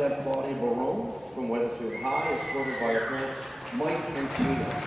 Cadet Claudia Barone from Wethersfield High, escorted by her parents Mike and Tina.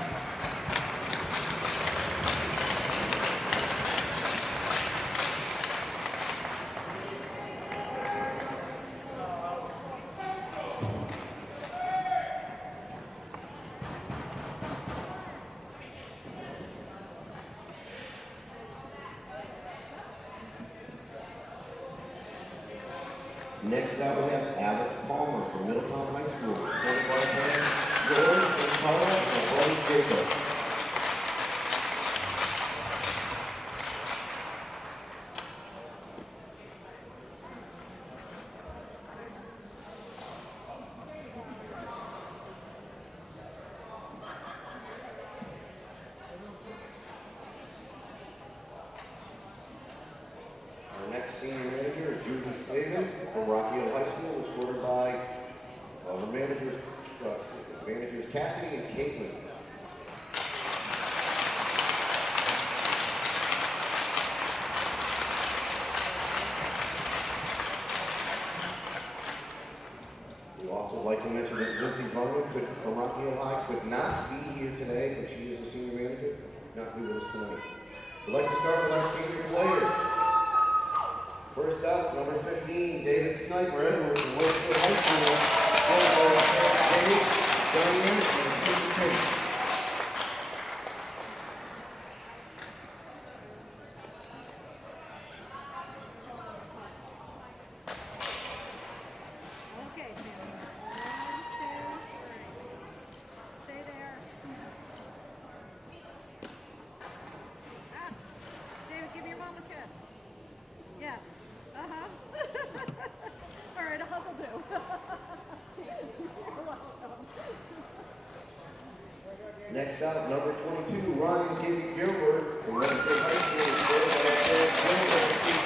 Next up, we have Alex Palmer from Middletown High School, escorted by parents George and Paula and Buddy Jacob. Our next senior manager is Judy Slavin from Rocky Hill High School, escorted by her managers Cassidy and Caitlin. We'd also like to mention that Lindsay Barnum from Rocky Hill High could not be here today, but she is the senior manager, not be with us tonight. We'd like to start with our senior players. First up, number 15, David Sniper Edwards from Wethersfield High School, followed by Dave, Diane, and Six Tate. Next up, number 22, Ryan Katie Gilbert from Wethersfield High School, escorted by our parents Gilbert and Steve.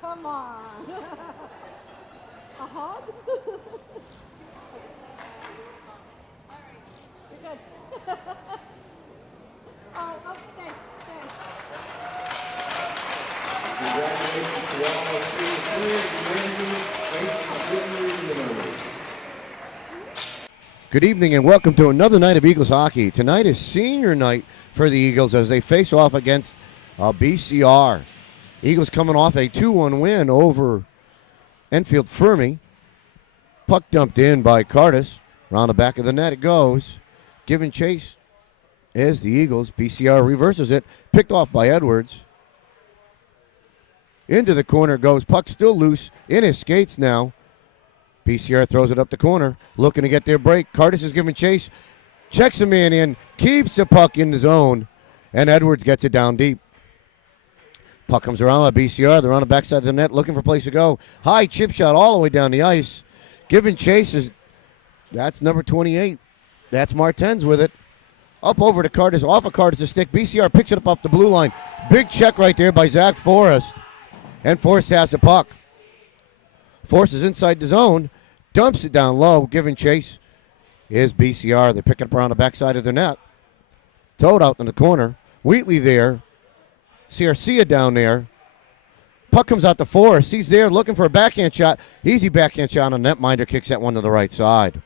Come on. A hug? You're good. Oh, stay. Congratulations to all our students. Good evening and welcome to another night of Eagles hockey. Tonight is senior night for the Eagles as they face off against BCR. Eagles coming off a 2-1 win over Enfield Fermi. Puck dumped in by Cardis. Around the back of the net it goes. Giving chase is the Eagles. BCR reverses it. Picked off by Edwards. Into the corner goes. Puck still loose in his skates now. BCR throws it up the corner. Looking to get their break. Curtis is giving chase. Checks a man in. Keeps the puck in the zone. And Edwards gets it down deep. Puck comes around by BCR. They're on the backside of the net looking for a place to go. High chip shot all the way down the ice. Giving chase is, that's number 28. That's Martens with it. Up over to Curtis. Off of Curtis' stick. BCR picks it up off the blue line. Big check right there by Zach Forrest. And Forrest has the puck. Forrest is inside the zone. Dumps it down low. Giving chase is BCR. They pick it up around the backside of their net. Throw it out in the corner. Wheatley there. Garcia down there. Puck comes out to Forrest. He's there looking for a backhand shot. Easy backhand shot on netminder. Kicks that one to the right side.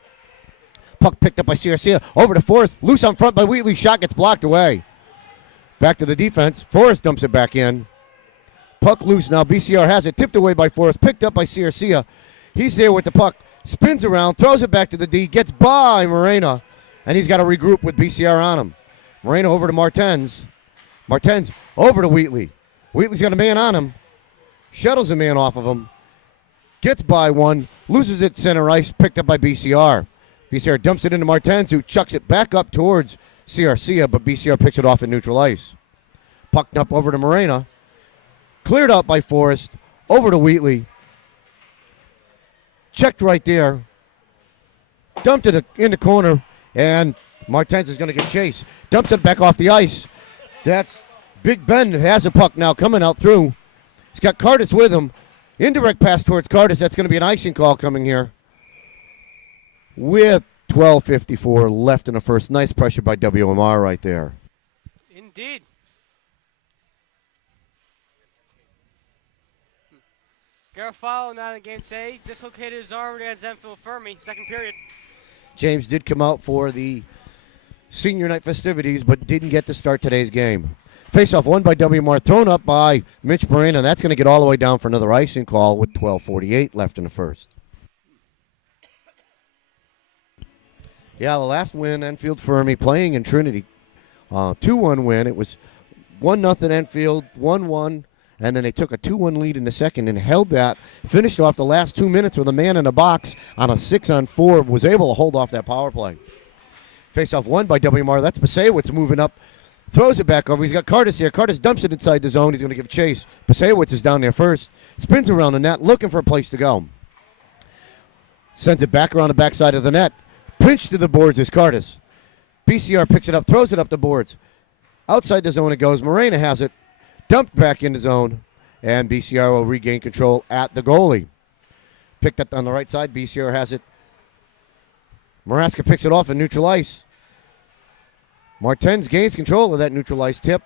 Puck picked up by Garcia. Over to Forrest. Loose on front by Wheatley. Shot gets blocked away. Back to the defense. Forrest dumps it back in. Puck loose now. BCR has it. Tipped away by Forrest. Picked up by Garcia. He's there with the puck. Spins around. Throws it back to the D. Gets by Morena. And he's got to regroup with BCR on him. Morena over to Martens. Martens over to Wheatley. Wheatley's got a man on him. Shuttles a man off of him. Gets by one. Loses it center ice. Picked up by BCR. BCR dumps it into Martens, who chucks it back up towards Garcia, but BCR picks it off in neutral ice. Pucked up over to Morena. Cleared out by Forrest. Over to Wheatley. Checked right there. Dumped it in the corner. And Martens is going to get chased. Dumps it back off the ice. That's Big Ben that has a puck now coming out through. He's got Curtis with him. Indirect pass towards Curtis. That's going to be an icing call coming here. With 12:54 left in the first. Nice pressure by WMR right there. Indeed. Garofalo not in game today. Dislocated his arm against Enfield Fermi. Second period. James did come out for the senior night festivities, but didn't get to start today's game. Face-off won by WMR, thrown up by Mitch Morena, and that's going to get all the way down for another icing call with 12:48 left in the first. Yeah, the last win, Enfield Fermi playing in Trinity. 2-1 win. It was 1-0 Enfield, 1-1, and then they took a 2-1 lead in the second and held that. Finished off the last 2 minutes with a man in the box on a 6-on-4. Was able to hold off that power play. Face-off won by WMR. That's Pasewicz moving up. Throws it back over. He's got Curtis here. Curtis dumps it inside the zone. He's going to give chase. Pasewicz is down there first. Spins around the net, looking for a place to go. Sends it back around the backside of the net. Pinched to the boards is Curtis. BCR picks it up, throws it up the boards. Outside the zone it goes. Morena has it. Dumped back in the zone. And BCR will regain control at the goalie. Picked up on the right side. BCR has it. Maraska picks it off in neutral ice. Martens gains control of that neutral ice tip.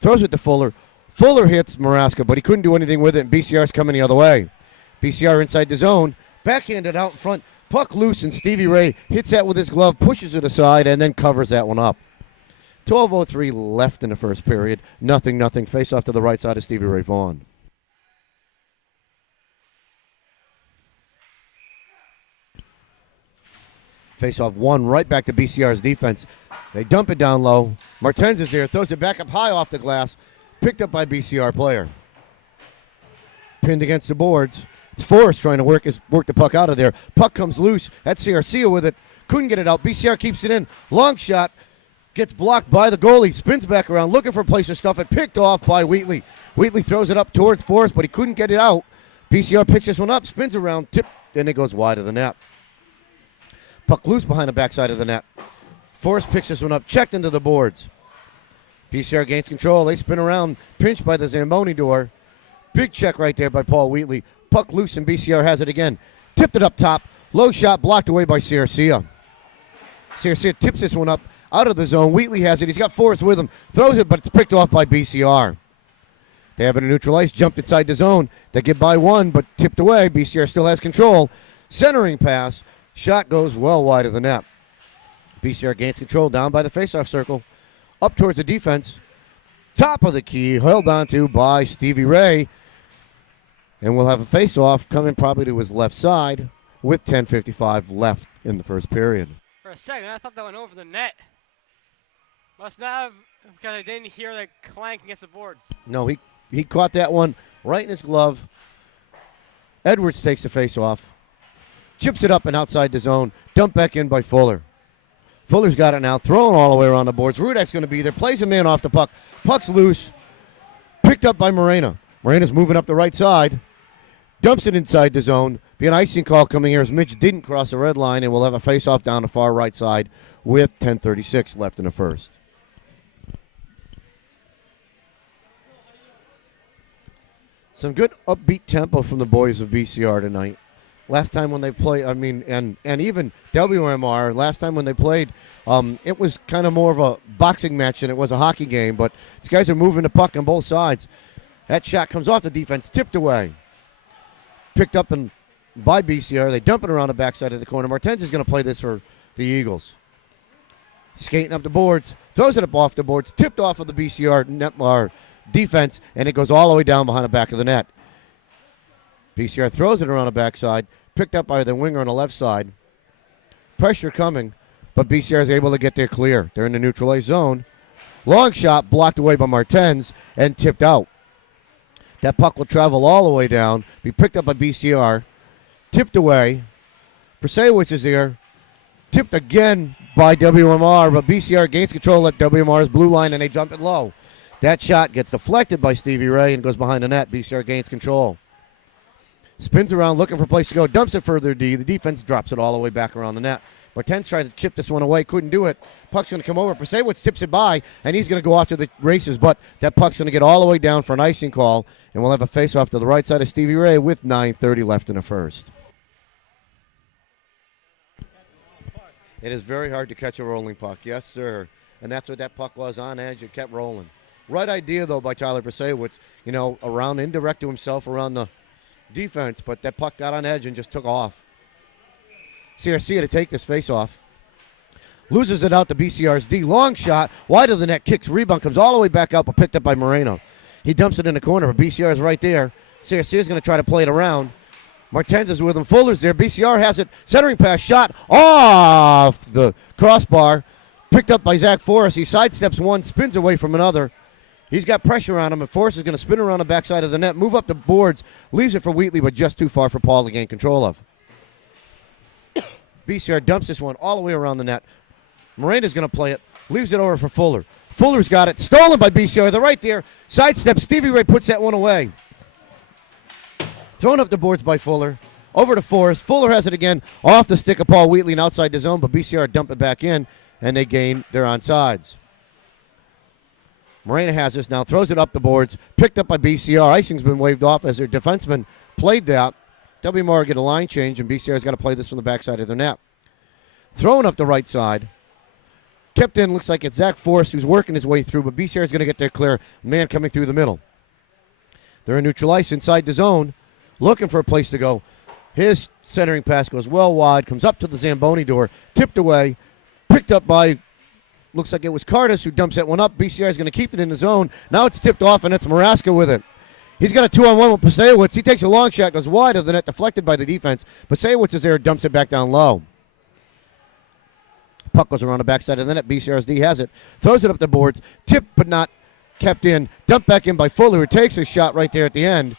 Throws it to Fuller. Fuller hits Maraska, but he couldn't do anything with it, and BCR's coming the other way. BCR inside the zone. Backhanded out in front. Puck loose, and Stevie Ray hits that with his glove, pushes it aside, and then covers that one up. 12:03 left in the first period. 0-0. Face off to the right side of Stevie Ray Vaughan. Face off one right back to BCR's defense. They dump it down low. Martens is there, throws it back up high off the glass. Picked up by BCR player. Pinned against the boards. It's Forrest trying to work the puck out of there. Puck comes loose. That's Garcia with it. Couldn't get it out. BCR keeps it in. Long shot. Gets blocked by the goalie. Spins back around looking for a place to stuff it. Picked off by Wheatley. Wheatley throws it up towards Forrest, but he couldn't get it out. BCR picks this one up. Spins around. Tip. Then it goes wide of the net. Puck loose behind the backside of the net. Forrest picks this one up. Checked into the boards. BCR gains control. They spin around. Pinched by the Zamboni door. Big check right there by Paul Wheatley. Puck loose and BCR has it again. Tipped it up top. Low shot blocked away by Garcia. Garcia tips this one up out of the zone. Wheatley has it. He's got Forrest with him. Throws it, but it's picked off by BCR. They have it in neutral ice. Jumped inside the zone. They get by one, but tipped away. BCR still has control. Centering pass. Shot goes well wide of the net. BCR gains control down by the faceoff circle. Up towards the defense. Top of the key. Held onto by Stevie Ray. And we'll have a face-off coming probably to his left side with 10:55 left in the first period. For a second, I thought that went over the net. Must not have, because I didn't hear the clank against the boards. No, he caught that one right in his glove. Edwards takes the face off. Chips it up and outside the zone. Dumped back in by Fuller. Fuller's got it now, throwing all the way around the boards. Rudek's going to be there. Plays a man off the puck. Puck's loose. Picked up by Morena. Morena's moving up the right side. Dumps it inside the zone. Be an icing call coming here as Mitch didn't cross the red line, and we'll have a face-off down the far right side with 10:36 left in the first. Some good upbeat tempo from the boys of BCR tonight. Last time when they played, and even WMR, last time when they played, it was kind of more of a boxing match than it was a hockey game, but these guys are moving the puck on both sides. That shot comes off the defense, tipped away. Picked up by BCR. They dump it around the backside of the corner. Martens is going to play this for the Eagles. Skating up the boards, throws it up off the boards, tipped off of the BCR defense, and it goes all the way down behind the back of the net. BCR throws it around the backside, picked up by the winger on the left side. Pressure coming, but BCR is able to get there clear. They're in the neutral ice zone. Long shot blocked away by Martens and tipped out. That puck will travel all the way down, be picked up by BCR, tipped away. Prasewicz is there, tipped again by WMR, but BCR gains control at WMR's blue line, and they dump it low. That shot gets deflected by Stevie Ray and goes behind the net. BCR gains control. Spins around looking for a place to go, dumps it further D. The defense drops it all the way back around the net. Martens tried to chip this one away, couldn't do it. Puck's going to come over. Prasewicz tips it by, and he's going to go off to the races, but that puck's going to get all the way down for an icing call, and we'll have a face-off to the right side of Stevie Ray with 9:30 left in the first. It is very hard to catch a rolling puck, yes, sir. And that's what that puck was on edge. It kept rolling. Right idea, though, by Tyler Prasewicz, around indirect to himself around the defense, but that puck got on edge and just took off. CRC to take this face-off. Loses it out to BCR's D. Long shot, wide of the net, kicks, rebound, comes all the way back out, but picked up by Moreno. He dumps it in the corner, but BCR is right there. CRC is going to try to play it around. Martens is with him. Fuller's there. BCR has it. Centering pass, shot off the crossbar. Picked up by Zach Forrest. He sidesteps one, spins away from another. He's got pressure on him, and Forrest is going to spin around the backside of the net, move up the boards, leaves it for Wheatley, but just too far for Paul to gain control of. BCR dumps this one all the way around the net. Miranda's going to play it, leaves it over for Fuller. Fuller's got it, stolen by BCR. They're right there. Sidestep, Stevie Ray puts that one away. Thrown up the boards by Fuller. Over to Forrest. Fuller has it again off the stick of Paul Wheatley and outside the zone, but BCR dump it back in, and they gain their onsides. Morena has this now, throws it up the boards, picked up by BCR. Icing's been waved off as their defenseman played that. WMR get a line change, and BCR's got to play this from the backside of their net. Thrown up the right side. Kept in, looks like it's Zach Forrest who's working his way through, but BCR's going to get there clear. Man coming through the middle. They're in neutral ice inside the zone, looking for a place to go. His centering pass goes well wide, comes up to the Zamboni door, tipped away, picked up by, looks like it was Cardis who dumps that one up. BCR is going to keep it in the zone. Now it's tipped off, and it's Maraska with it. He's got a 2-on-1 with Prasewicz. He takes a long shot, goes wide of the net, deflected by the defense. Prasewicz is there, dumps it back down low. Puck goes around the backside of the net. BCR's D has it. Throws it up the boards. Tipped but not kept in. Dumped back in by Fuller, who takes a shot right there at the end.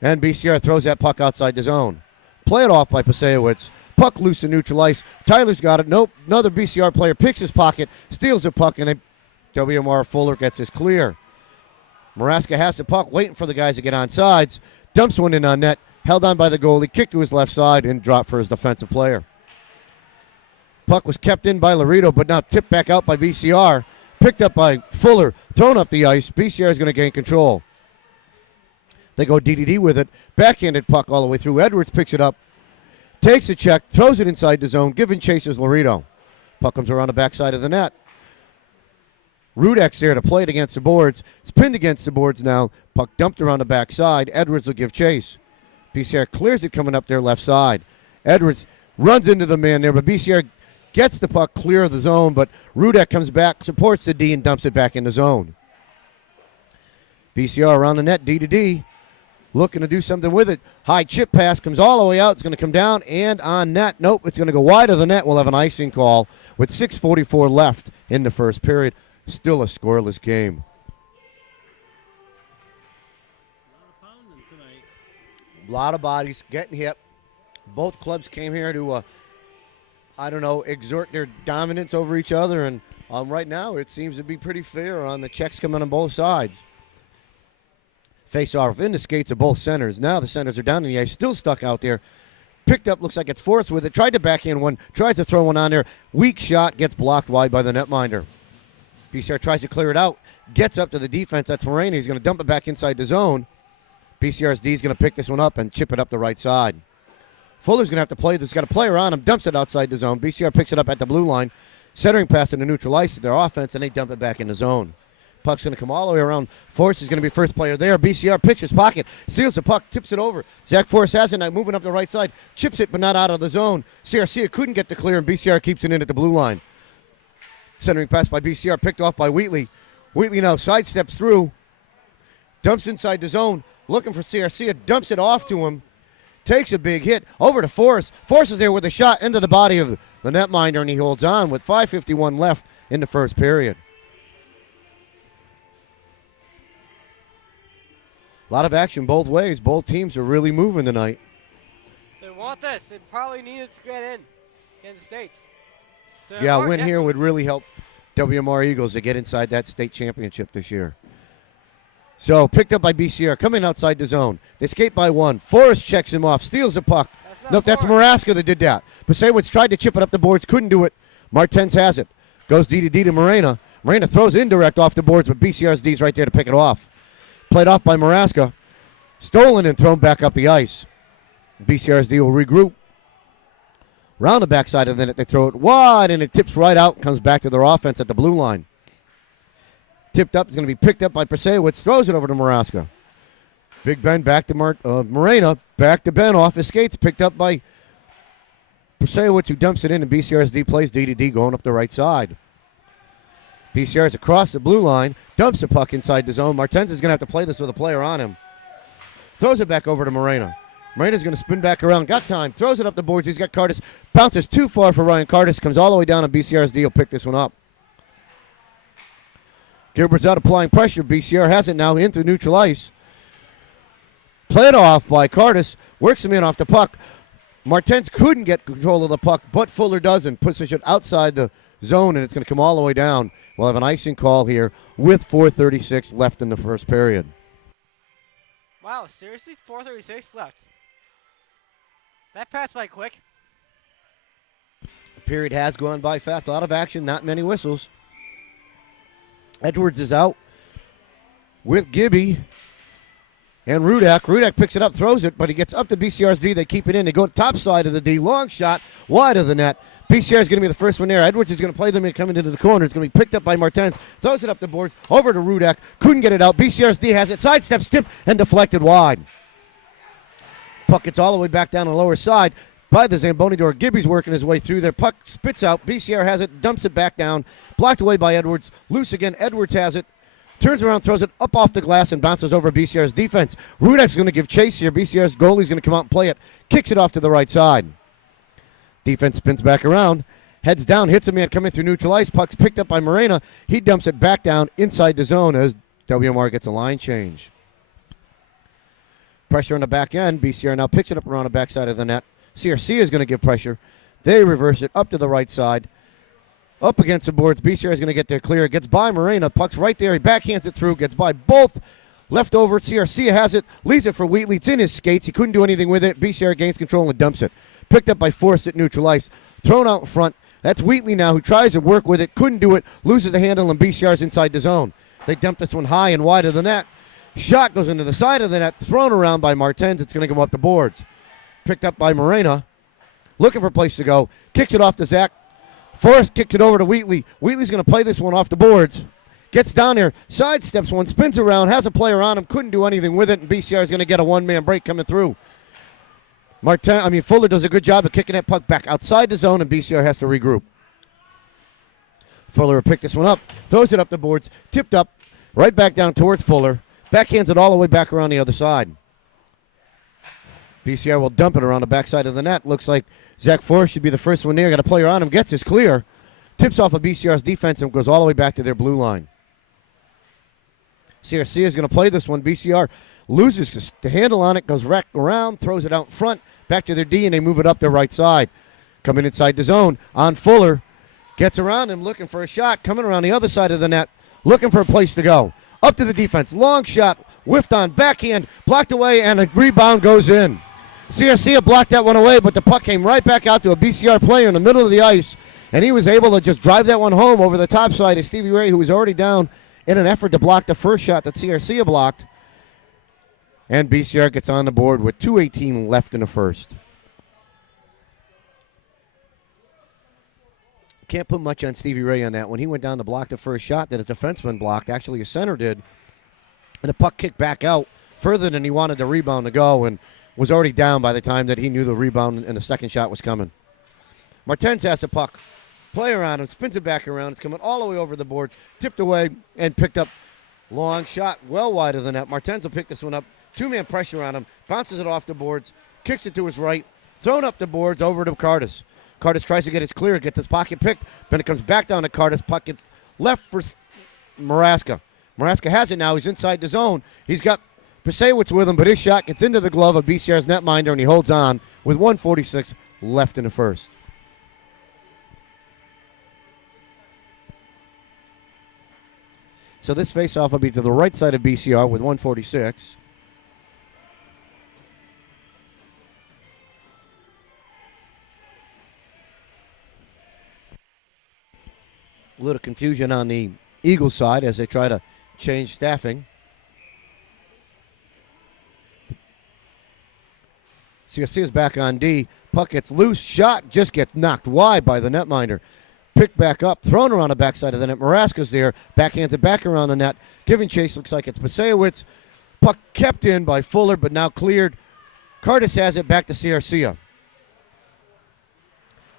And BCR throws that puck outside the zone. Play it off by Prasewicz. Puck loose in neutral ice. Tyler's got it. Nope. Another BCR player picks his pocket, steals the puck, and then WMR Fuller gets his clear. Maraska has the puck, waiting for the guys to get on sides. Dumps one in on net. Held on by the goalie. Kicked to his left side and dropped for his defensive player. Puck was kept in by Laredo, but now tipped back out by BCR. Picked up by Fuller. Thrown up the ice. BCR is going to gain control. They go DDD with it. Backhanded puck all the way through. Edwards picks it up. Takes a check. Throws it inside the zone. Giving chases Laredo. Puck comes around the backside of the net. Rudek's there to play it against the boards. It's pinned against the boards now. Puck dumped around the backside. Edwards will give chase. BCR clears it coming up their left side. Edwards runs into the man there, but BCR gets the puck clear of the zone, but Rudek comes back, supports the D, and dumps it back in the zone. BCR around the net, D to D. looking to do something with it. High chip pass comes all the way out. It's going to come down and on net. Nope, it's going to go wide of the net. We'll have an icing call with 6:44 left in the first period. Still a scoreless game. A lot of bodies getting hit. Both clubs came here to, exert their dominance over each other. And right now it seems to be pretty fair on the checks coming on both sides. Face off in the skates of both centers. Now the centers are down in the ice, still stuck out there. Picked up, looks like it's Forrest with it. Tried to backhand one, tries to throw one on there. Weak shot, gets blocked wide by the netminder. BCR tries to clear it out, gets up to the defense. That's Moreno. He's going to dump it back inside the zone. BCR's D is going to pick this one up and chip it up the right side. Fuller's going to have to play this. Got a player on him, dumps it outside the zone. BCR picks it up at the blue line. Centering pass to the neutral ice to their offense, and they dump it back in the zone. Puck's going to come all the way around. Forrest is going to be first player there. BCR picks his pocket, seals the puck, tips it over. Zach Forrest has it now, moving up the right side. Chips it, but not out of the zone. CRC couldn't get the clear, and BCR keeps it in at the blue line. Centering pass by BCR, picked off by Wheatley. Wheatley now sidesteps through, dumps inside the zone, looking for CRC, dumps it off to him. Takes a big hit over to Forrest. Forrest is there with a shot into the body of the netminder, and he holds on with 5:51 left in the first period. A lot of action both ways. Both teams are really moving tonight. They want this. They probably need it to get in the States. Yeah, a win here would really help WMR Eagles to get inside that state championship this year. So picked up by BCR, coming outside the zone. They skate by one. Forrest checks him off, steals the puck. Nope, that's Maraska that did that. Pasewicz tried to chip it up the boards, couldn't do it. Martens has it. Goes D to Morena. Morena throws indirect off the boards, but BCR's D's right there to pick it off. Played off by Maraska. Stolen and thrown back up the ice. BCR's D will regroup. Round the backside of the net, they throw it wide, and it tips right out and comes back to their offense at the blue line. Tipped up, it's going to be picked up by Pasewicz, throws it over to Maraska. Big Ben back to Morena, back to Ben off his skates, picked up by Pasewicz, who dumps it in, and BCR's D plays D to D going up the right side. BCR is across the blue line, dumps the puck inside the zone. Martens is going to have to play this with a player on him. Throws it back over to Morena. Morena's going to spin back around, got time, throws it up the boards. He's got Cardis, bounces too far for Ryan Cardis, comes all the way down, and BCR's D will pick this one up. Gilbert's out applying pressure. BCR has it now in through neutral ice. Played off by Cardis, works him in off the puck. Martens couldn't get control of the puck, but Fuller doesn't. Pushes it outside the zone, and it's going to come all the way down. We'll have an icing call here with 4:36 left in the first period. Wow, seriously? 4:36 left. That passed by quick. The period has gone by fast. A lot of action, not many whistles. Edwards is out with Gibby and Rudak. Rudak picks it up, throws it, but he gets up to BCR's D. They keep it in. They go top side of the D. Long shot, wide of the net. BCR is going to be the first one there. Edwards is going to play them and come into the corner. It's going to be picked up by Martens. Throws it up the boards, over to Rudak. Couldn't get it out. BCR's D has it. Sidestep, tip, and deflected wide. Puck gets all the way back down the lower side by the Zamboni door. Gibby's working his way through there. Puck spits out. BCR has it, dumps it back down. Blocked away by Edwards. Loose again. Edwards has it. Turns around, throws it up off the glass, and bounces over BCR's defense. Rudak's going to give chase here. BCR's goalie's going to come out and play it. Kicks it off to the right side. Defense spins back around. Heads down, hits a man coming through neutral ice. Puck's picked up by Morena. He dumps it back down inside the zone as WMR gets a line change. Pressure on the back end. BCR now picks it up around the backside of the net. CRC is going to give pressure. They reverse it up to the right side. Up against the boards. BCR is going to get there clear. Gets by Morena. Puck's right there. He backhands it through. Gets by both. Left over. CRC has it. Leaves it for Wheatley. It's in his skates. He couldn't do anything with it. BCR gains control and dumps it. Picked up by Forrest at neutral ice. Thrown out in front. That's Wheatley now who tries to work with it. Couldn't do it. Loses the handle, and BCR's inside the zone. They dump this one high and wide of the net. Shot goes into the side of the net. Thrown around by Martens. It's going to come up the boards. Picked up by Morena. Looking for a place to go. Kicks it off to Zach. Forrest kicks it over to Wheatley. Wheatley's going to play this one off the boards. Gets down there. Sidesteps one. Spins around. Has a player on him. Couldn't do anything with it. And BCR is going to get a one-man break coming through. Fuller does a good job of kicking that puck back outside the zone, and BCR has to regroup. Fuller will pick this one up. Throws it up the boards. Tipped up. Right back down towards Fuller. Backhands it all the way back around the other side. BCR will dump it around the backside of the net. Looks like Zach Forrest should be the first one there. Got a player on him. Gets his clear. Tips off of BCR's defense and goes all the way back to their blue line. CRC is going to play this one. BCR loses the handle on it, goes rack around, throws it out in front, back to their D, and they move it up their right side. Coming inside the zone on Fuller. Gets around him looking for a shot. Coming around the other side of the net, looking for a place to go. Up to the defense. Long shot. Whiffed on. Backhand. Blocked away, and a rebound goes in. CRC blocked that one away, but the puck came right back out to a BCR player in the middle of the ice, and he was able to just drive that one home over the top side of Stevie Ray, who was already down in an effort to block the first shot that CRC blocked. And BCR gets on the board with 2:18 left in the first. Can't put much on Stevie Ray on that one. He went down to block the first shot that his defenseman blocked. Actually, his center did. And the puck kicked back out further than he wanted the rebound to go and was already down by the time that he knew the rebound and the second shot was coming. Martens has the puck. Player on him, spins it back around. It's coming all the way over the boards, tipped away, and picked up. Long shot, well wide of the net. Martens will pick this one up. Two-man pressure on him. Bounces it off the boards. Kicks it to his right. Thrown up the boards over to Cardis. Cardis tries to get his clear, gets his pocket picked. Then it comes back down to Cardis. Puck gets left for Maraska. Maraska has it now. He's inside the zone. He's got Pasewicz with him, but his shot gets into the glove of BCR's netminder, and he holds on with 1:46 left in the first. So this faceoff will be to the right side of BCR with 1:46. A little confusion on the Eagles side as they try to change staffing. CSC is back on D. Puck gets loose. Shot just gets knocked wide by the netminder. Picked back up, thrown around the backside of the net. Maraska's there. Backhands it back around the net. Giving chase, looks like it's Pasewicz. Puck kept in by Fuller, but now cleared. Cardis has it back to CRC.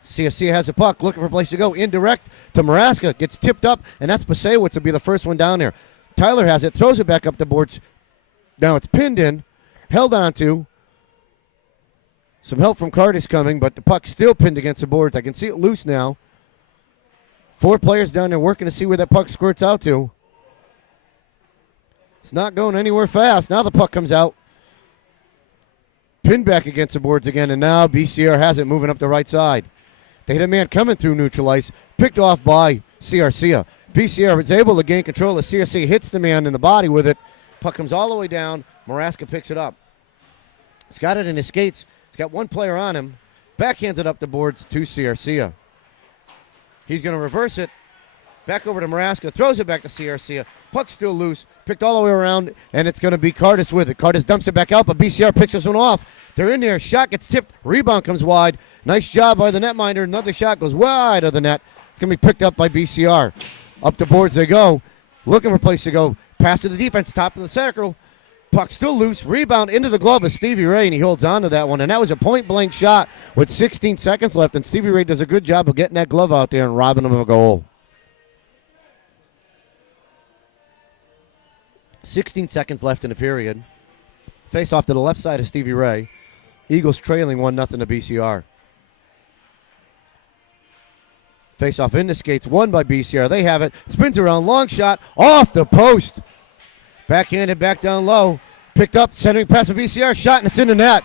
CSC has a puck, looking for a place to go. Indirect to Maraska. Gets tipped up, and that's Pasewicz to be the first one down there. Tyler has it, throws it back up the boards. Now it's pinned in, held onto. Some help from Cardis coming, but the puck's still pinned against the boards. I can see it loose now. 4 players down there working to see where that puck squirts out to. It's not going anywhere fast. Now the puck comes out. Pinned back against the boards again, and now BCR has it moving up the right side. They hit a man coming through neutral ice, picked off by CRC. BCR is able to gain control as CRC hits the man in the body with it. Puck comes all the way down. Maraska picks it up. He's got it in his skates. He's got one player on him. Backhands it up the boards to CRC. He's going to reverse it. Back over to Maraska. Throws it back to CRC. Puck's still loose. Picked all the way around, and it's going to be Cardis with it. Cardis dumps it back out, but BCR picks this one off. They're in there. Shot gets tipped. Rebound comes wide. Nice job by the netminder. Another shot goes wide of the net. It's going to be picked up by BCR. Up the boards they go. Looking for a place to go. Pass to the defense. Top of the circle. Puck still loose. Rebound into the glove of Stevie Ray, and he holds on to that one. And that was a point-blank shot with 16 seconds left, and Stevie Ray does a good job of getting that glove out there and robbing him of a goal. 16 seconds left in the period. Face off to the left side of Stevie Ray. Eagles trailing 1-0 to BCR. Face off in the skates, won by BCR. They have it. Spins around, long shot, off the post. Backhanded back down low. Picked up, centering pass for BCR. Shot, and it's in the net.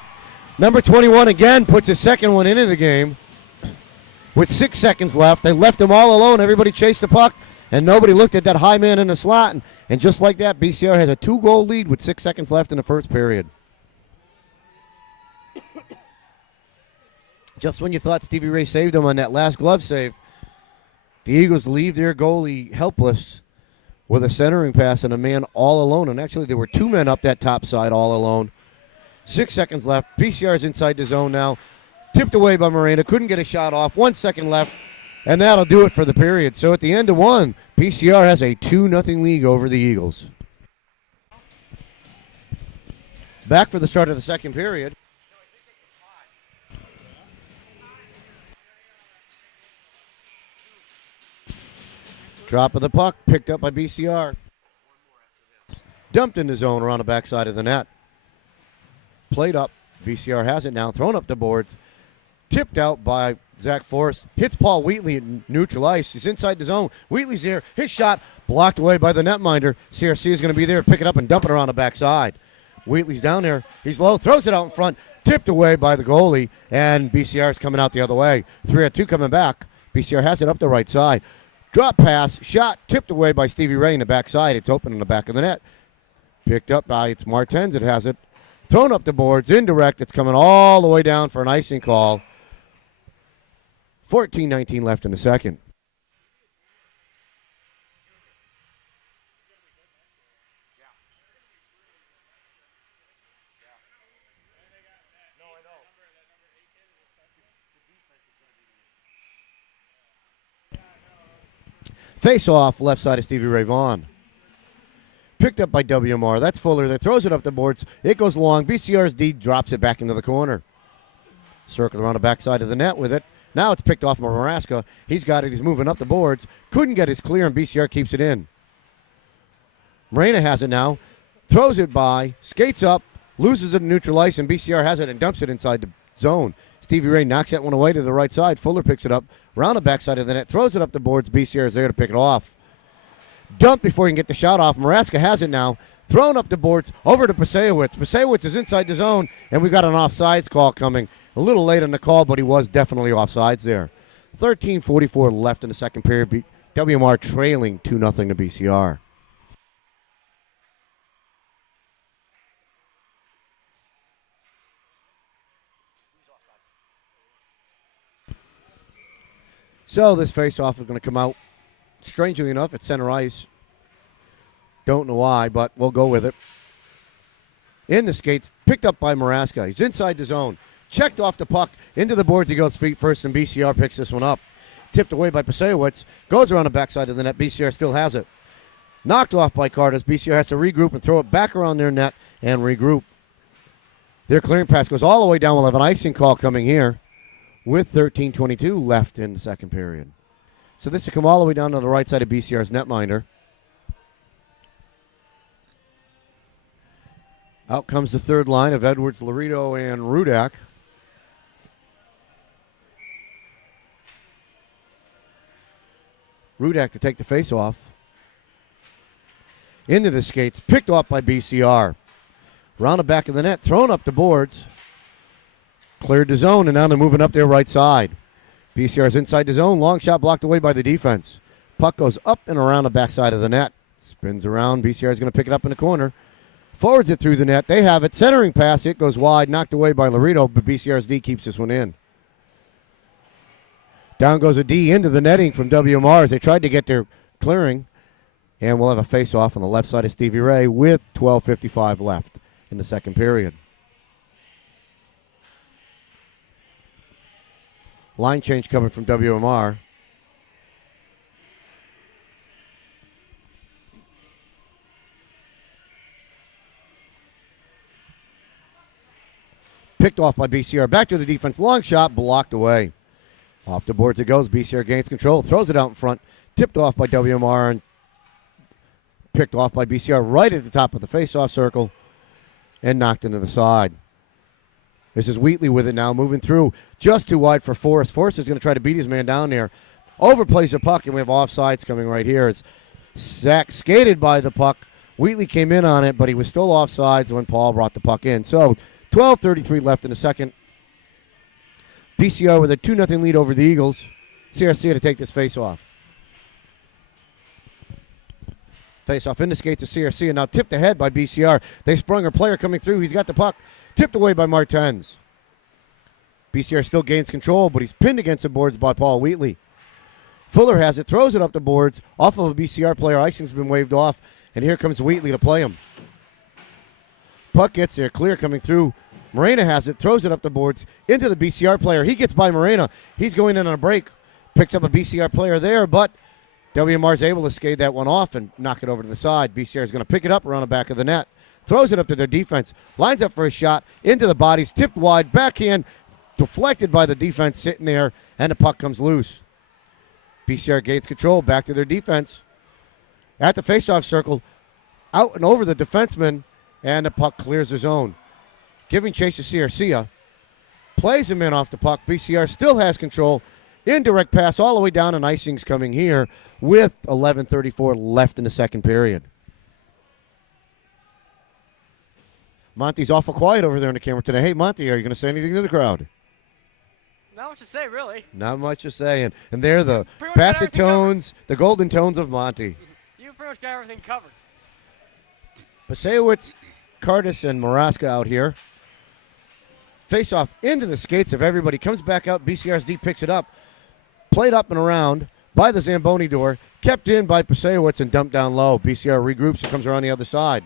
Number 21 again puts his second one into the game. With 6 seconds left, they left him all alone. Everybody chased the puck, and nobody looked at that high man in the slot. And just like that, BCR has a 2-goal lead with 6 seconds left in the first period. Just when you thought Stevie Ray saved him on that last glove save, the Eagles leave their goalie helpless with a centering pass and a man all alone. And actually, there were 2 men up that top side all alone. 6 seconds left. BCR's inside the zone now. Tipped away by Moreno. Couldn't get a shot off. 1 second left. And that'll do it for the period. So at the end of one, BCR has a 2-0 lead over the Eagles. Back for the start of the second period. Drop of the puck, picked up by BCR. Dumped in the zone around the backside of the net. Played up, BCR has it now, thrown up the boards. Tipped out by Zach Forrest. Hits Paul Wheatley in neutral ice. He's inside the zone. Wheatley's there. His shot blocked away by the netminder. CRC is going to be there to pick it up and dump it around the backside. Wheatley's down there. He's low. Throws it out in front. Tipped away by the goalie. And BCR is coming out the other way. 3-2 coming back. BCR has it up the right side. Drop pass. Shot. Tipped away by Stevie Ray in the backside. It's open in the back of the net. Picked up by, it's Martens that has it. Thrown up the boards. Indirect. It's coming all the way down for an icing call. 14-19 left in the second. Face off left side of Stevie Ray Vaughn. Picked up by WMR. That's Fuller that throws it up the boards. It goes long. BCR's D drops it back into the corner. Circle around the backside of the net with it. Now it's picked off by Maraska. He's got it. He's moving up the boards. Couldn't get his clear, and BCR keeps it in. Morena has it now. Throws it by. Skates up. Loses it in neutral ice, and BCR has it and dumps it inside the zone. Stevie Ray knocks that one away to the right side. Fuller picks it up. Around the backside of the net. Throws it up the boards. BCR is there to pick it off. Dump before he can get the shot off. Maraska has it now. Thrown up the boards. Over to Pasewicz. Pasewicz is inside the zone, and we've got an offsides call coming. A little late on the call, but he was definitely offsides there. 13:44 left in the second period. WMR trailing 2-0 to BCR. So this face-off is going to come out, strangely enough, at center ice. Don't know why, but we'll go with it. In the skates, picked up by Maraska. He's inside the zone. Checked off the puck. Into the boards he goes feet first, and BCR picks this one up. Tipped away by Pasewicz. Goes around the backside of the net. BCR still has it. Knocked off by Cardis. BCR has to regroup and throw it back around their net and regroup. Their clearing pass goes all the way down. We'll have an icing call coming here with 13:22 left in the second period. So this will come all the way down to the right side of BCR's netminder. Out comes the third line of Edwards, Laredo, and Rudak. Rudak to take the face-off. Into the skates, picked off by BCR. Round the back of the net, thrown up the boards. Cleared the zone, and now they're moving up their right side. BCR's inside the zone, long shot blocked away by the defense. Puck goes up and around the backside of the net. Spins around, BCR's going to pick it up in the corner. Forwards it through the net, they have it. Centering pass, it goes wide, knocked away by Laredo, but BCR's D keeps this one in. Down goes a D into the netting from WMR as they tried to get their clearing. And we'll have a face-off on the left side of Stevie Ray with 12:55 left in the second period. Line change coming from WMR. Picked off by BCR. Back to the defense. Long shot blocked away. Off the boards it goes. BCR gains control. Throws it out in front. Tipped off by WMR and picked off by BCR right at the top of the face-off circle and knocked into the side. This is Wheatley with it now, moving through. Just too wide for Forrest. Forrest is going to try to beat his man down there. Overplays the puck, and we have offsides coming right here. As Zach skated by the puck. Wheatley came in on it, but he was still offsides when Paul brought the puck in. So 12:33 left in the second. BCR with a 2-0 lead over the Eagles. CRC to take this face-off. Face-off in the skates of CRC, and now tipped ahead by BCR. They sprung a player coming through. He's got the puck. Tipped away by Martens. BCR still gains control, but he's pinned against the boards by Paul Wheatley. Fuller has it, throws it up the boards, off of a BCR player. Icing's been waved off, and here comes Wheatley to play him. Puck gets there, clear coming through. Morena has it, throws it up the boards, into the BCR player. He gets by Morena. He's going in on a break. Picks up a BCR player there, but WMR's able to skate that one off and knock it over to the side. BCR is going to pick it up around the back of the net. Throws it up to their defense. Lines up for a shot. Into the bodies. Tipped wide. Backhand. Deflected by the defense sitting there. And the puck comes loose. BCR gains control. Back to their defense. At the faceoff circle. Out and over the defenseman. And the puck clears the zone. giving chase to Garcia. Plays him in off the puck. BCR still has control. Indirect pass all the way down, and icing's coming here with 11:34 left in the second period. Monty's awful quiet over there in the camera today. Hey, Monty, are you going to say anything to the crowd? Not much to say, really. Not much to say. And they're the Pretty much got basset everything covered. tones, the golden tones of Monty. You pretty much got everything covered. Pasewicz, Curtis, and Maraska out here. Face off into the skates of everybody. Comes back out. BCR's D picks it up. Played up and around by the Zamboni door. Kept in by Pasewicz and dumped down low. BCR regroups and comes around the other side.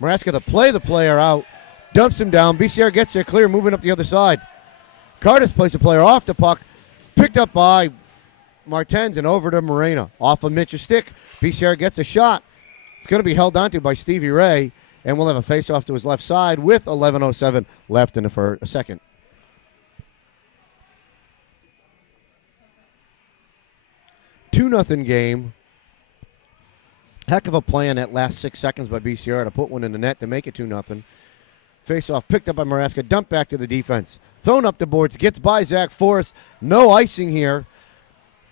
Maraska to play the player out. Dumps him down. BCR gets there clear, moving up the other side. Curtis plays the player off the puck. Picked up by Martens and over to Morena. Off of Mitch's stick. BCR gets a shot. It's going to be held onto by Stevie Ray, and we'll have a face-off to his left side with 11:07 left in the second. Two 2-0 game. Heck of a play in that last 6 seconds by BCR to put one in the net to make it 2-0. Face-off picked up by Maraska, dumped back to the defense. Thrown up the boards, gets by Zach Forrest. No icing here.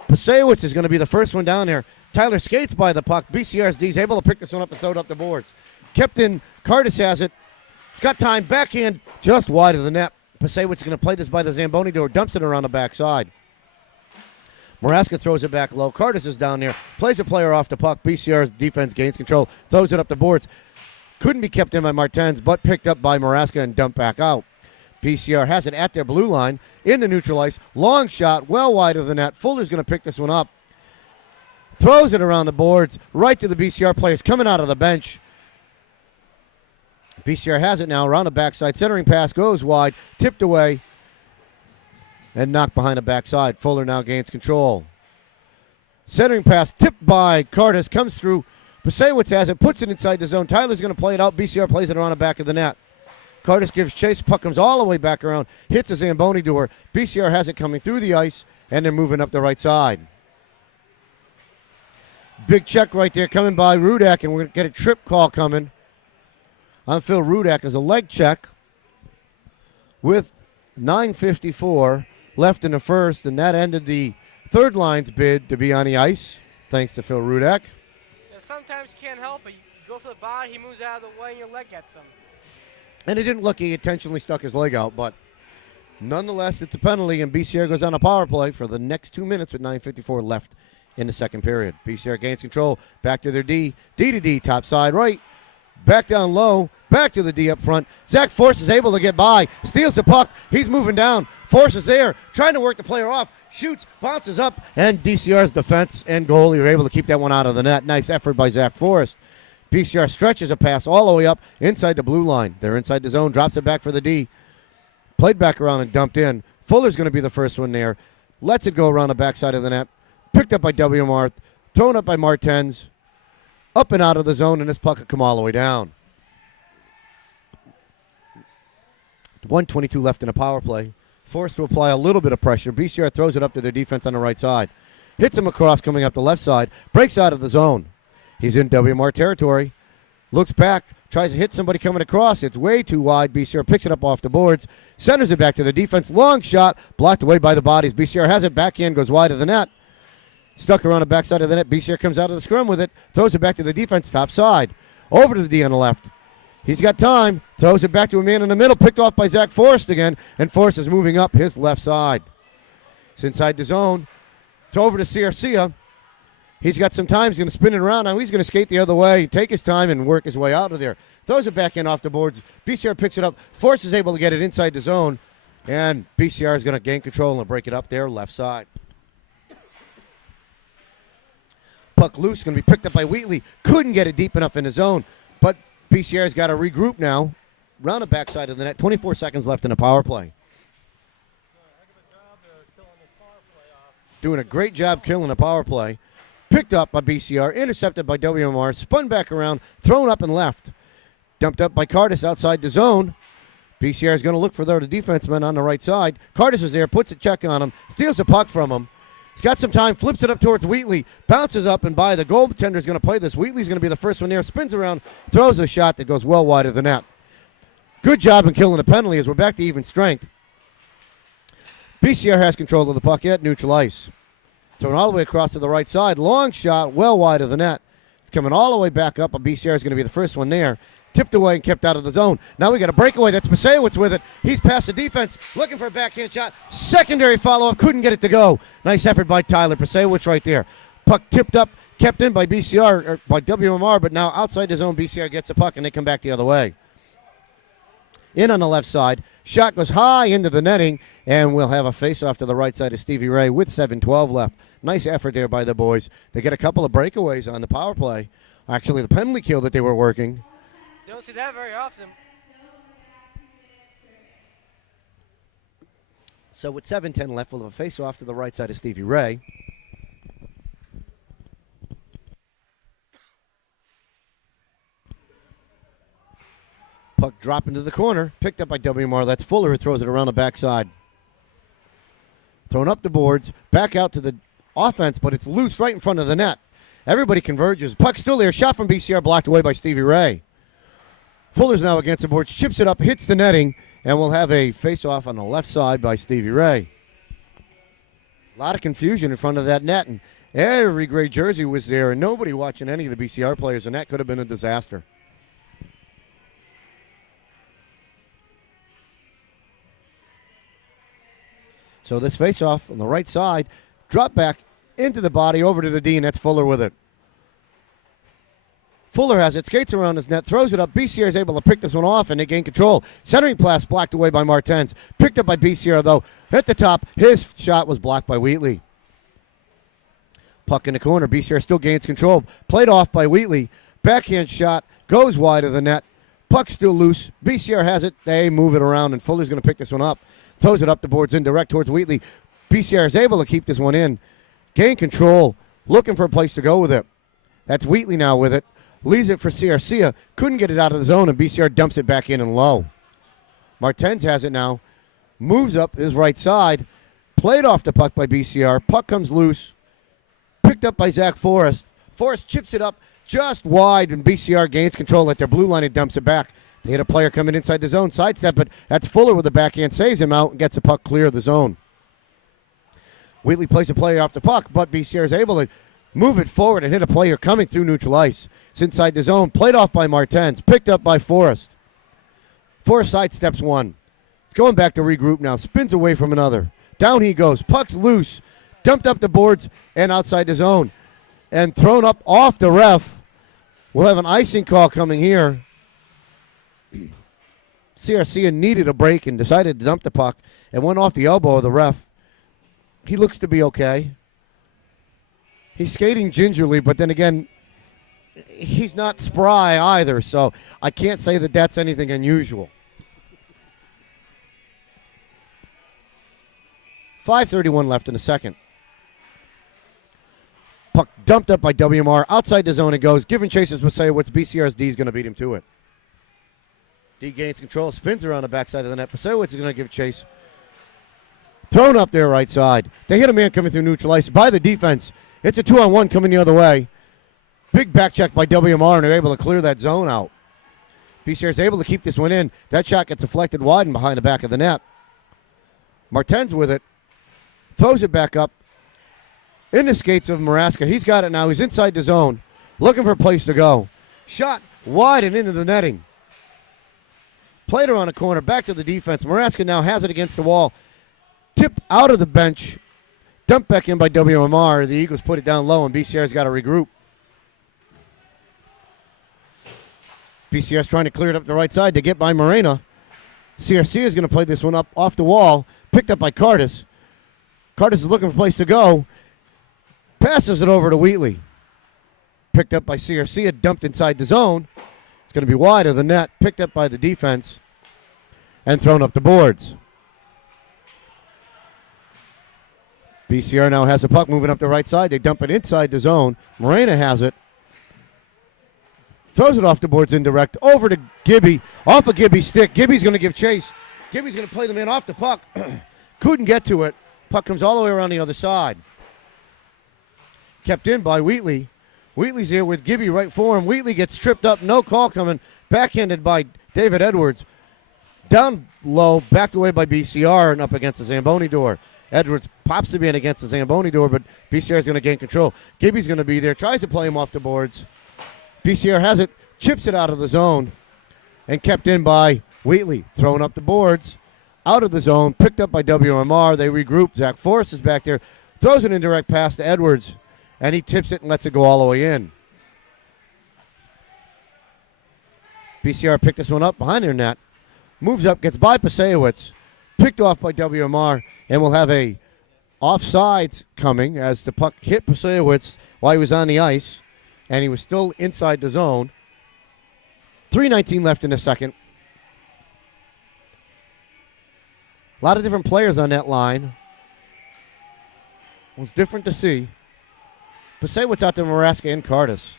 Pasewicz is going to be the first one down there. Tyler skates by the puck. BCR's D is able to pick this one up and throw it up the boards. Kept in. Curtis has it. He's got time. Backhand just wide of the net. Pasewicz is going to play this by the Zamboni door. Dumps it around the backside. Maraska throws it back low. Curtis is down there. Plays a player off the puck. BCR's defense gains control. Throws it up the boards. Couldn't be kept in by Martens, but picked up by Maraska and dumped back out. BCR has it at their blue line in the neutral ice. Long shot, well wide of the net. Fuller's going to pick this one up. Throws it around the boards, right to the BCR players coming out of the bench. BCR has it now around the backside. Centering pass goes wide, tipped away, and knocked behind the backside. Fuller now gains control. Centering pass tipped by Curtis, comes through. Pasewicz has it, puts it inside the zone. Tyler's going to play it out. BCR plays it around the back of the net. Curtis gives chase. Puck comes all the way back around, hits the Zamboni door. BCR has it coming through the ice, and they're moving up the right side. Big check right there coming by Rudak, and we're going to get a trip call coming on Phil Rudak as a leg check with 9:54 left in the first, and that ended the third line's bid to be on the ice, thanks to Phil Rudak. Yeah, sometimes you can't help it. You go for the body, he moves out of the way, and your leg gets him. And it didn't look he intentionally stuck his leg out, but nonetheless, it's a penalty, and BCR goes on a power play for the next 2 minutes with 9:54 left in the second period. BCR gains control, back to their D. D to D, top side right. Back down low, back to the D up front. Zach Force is able to get by, steals the puck. He's moving down. Force is there, trying to work the player off. Shoots, bounces up, and DCR's defense and goalie are able to keep that one out of the net. Nice effort by Zach Forrest. BCR stretches a pass all the way up inside the blue line. They're inside the zone, drops it back for the D. Played back around and dumped in. Fuller's going to be the first one there. Lets it go around the backside of the net. Picked up by WMR, thrown up by Martens. Up and out of the zone, and this puck will come all the way down. 1:22 left in a power play. Forced to apply a little bit of pressure. BCR throws it up to their defense on the right side. Hits him across coming up the left side. Breaks out of the zone. He's in WMR territory. Looks back. Tries to hit somebody coming across. It's way too wide. BCR picks it up off the boards. Centers it back to the defense. Long shot. Blocked away by the bodies. BCR has it. Backhand goes wide of the net. Stuck around the backside of the net. BCR comes out of the scrum with it. Throws it back to the defense. Top side. Over to the D on the left. He's got time. Throws it back to a man in the middle. Picked off by Zach Forrest again. And Forrest is moving up his left side. It's inside the zone. Throw over to Garcia. He's got some time. He's going to spin it around. Now he's going to skate the other way, take his time, and work his way out of there. Throws it back in off the boards. BCR picks it up. Forrest is able to get it inside the zone. And BCR is going to gain control and break it up there left side. Puck loose, going to be picked up by Wheatley. Couldn't get it deep enough in the zone, but BCR's got to regroup now. Round the backside of the net. 24 seconds left in the power play. Doing a great job killing the power play. Picked up by BCR, intercepted by WMR, spun back around, thrown up and left. Dumped up by Curtis outside the zone. BCR is going to look for the defenseman on the right side. Curtis is there, puts a check on him, steals the puck from him. He's got some time, flips it up towards Wheatley, bounces up and by. The goaltender is going to play this. Wheatley's going to be the first one there, spins around, throws a shot that goes well wide of the net. Good job in killing the penalty as we're back to even strength. BCR has control of the puck at neutral ice. Thrown all the way across to the right side. Long shot, well wide of the net. It's coming all the way back up, and BCR is going to be the first one there. Tipped away and kept out of the zone. Now we got a breakaway. That's Pasewicz with it. He's past the defense, looking for a backhand shot. Secondary follow-up, couldn't get it to go. Nice effort by Tyler Pasewicz right there. Puck tipped up, kept in by BCR, or by WMR, but now outside the zone, BCR gets the puck, and they come back the other way. In on the left side. Shot goes high into the netting, and we'll have a face-off to the right side of Stevie Ray with 7:12 left. Nice effort there by the boys. They get a couple of breakaways on the power play. Actually, the penalty kill that they were working. You don't see that very often. So with 7:10 left, we'll have a face-off to the right side of Stevie Ray. Puck drop into the corner, picked up by WMR. That's Fuller who throws it around the backside. Thrown up the boards, back out to the offense, but it's loose right in front of the net. Everybody converges. Puck still there. Shot from BCR blocked away by Stevie Ray. Fuller's now against the boards, chips it up, hits the netting, and we'll have a face-off on the left side by Stevie Ray. A lot of confusion in front of that net, and every gray jersey was there, and nobody watching any of the BCR players, and that could have been a disaster. So this face-off on the right side, drop back into the body, over to the D, and that's Fuller with it. Fuller has it, skates around his net, throws it up. BCR is able to pick this one off, and they gain control. Centering pass blocked away by Martens. Picked up by BCR, though. Hit the top. His shot was blocked by Wheatley. Puck in the corner. BCR still gains control. Played off by Wheatley. Backhand shot. Goes wide of the net. Puck still loose. BCR has it. They move it around, and Fuller's going to pick this one up. Throws it up the boards in direct towards Wheatley. BCR is able to keep this one in. Gain control. Looking for a place to go with it. That's Wheatley now with it. Leaves it for Garcia. Couldn't get it out of the zone, and BCR dumps it back in and low. Martens has it now. Moves up his right side. Played off the puck by BCR. Puck comes loose. Picked up by Zach Forrest. Forrest chips it up just wide, and BCR gains control at their blue line and dumps it back. They hit a player coming inside the zone. Sidestep it. That's Fuller with the backhand. Saves him out and gets the puck clear of the zone. Wheatley plays a player off the puck, but BCR is able to move it forward and hit a player coming through neutral ice. It's inside the zone. Played off by Martens. Picked up by Forrest. Forrest sidesteps one. It's going back to regroup now. Spins away from another. Down he goes. Puck's loose. Dumped up the boards and outside the zone. And thrown up off the ref. We'll have an icing call coming here. CRC needed a break and decided to dump the puck and went off the elbow of the ref. He looks to be okay. He's skating gingerly, but then again, he's not spry either, so I can't say that that's anything unusual. 5:31 left in the second. Puck dumped up by WMR. Outside the zone it goes. Giving chases Pasewicz. BCR's D is going to beat him to it. D gains control. Spins around the backside of the net. Pasewicz is going to give chase. Thrown up there right side. They hit a man coming through neutral ice by the defense. It's a 2-on-1 coming the other way. Big back check by WMR, and they're able to clear that zone out. BCR is able to keep this one in. That shot gets deflected wide and behind the back of the net. Martens with it. Throws it back up. In the skates of Maraska. He's got it now. He's inside the zone. Looking for a place to go. Shot wide and into the netting. Played around the corner. Back to the defense. Maraska now has it against the wall. Tipped out of the bench. Dumped back in by WMR. The Eagles put it down low, and BCR's got to regroup. BCR's trying to clear it up the right side to get by Morena. CRC is going to play this one up off the wall. Picked up by Cardis. Cardis is looking for a place to go. Passes it over to Wheatley. Picked up by CRC. Dumped inside the zone. It's going to be wide of the net. Picked up by the defense. And thrown up the boards. BCR now has a puck moving up the right side. They dump it inside the zone. Morena has it. Throws it off the boards indirect. Over to Gibby. Off of Gibby's stick. Gibby's going to give chase. Gibby's going to play the man off the puck. Couldn't get to it. Puck comes all the way around the other side. Kept in by Wheatley. Wheatley's here with Gibby right for him. Wheatley gets tripped up. No call coming. Backhanded by David Edwards. Down low, backed away by BCR and up against the Zamboni door. Edwards pops him in against the Zamboni door, but BCR is going to gain control. Gibby's going to be there, tries to play him off the boards. BCR has it, chips it out of the zone, and kept in by Wheatley. Throwing up the boards, out of the zone, picked up by WMR. They regroup. Zach Forrest is back there, throws an indirect pass to Edwards, and he tips it and lets it go all the way in. BCR picked this one up behind their net, moves up, gets by Pasewicz, picked off by WMR, and we'll have a offsides coming as the puck hit Pasewicz while he was on the ice, and he was still inside the zone. 3:19 left in the second. A lot of different players on that line. It was different to see. Pasewicz out to Maraska and Cardis.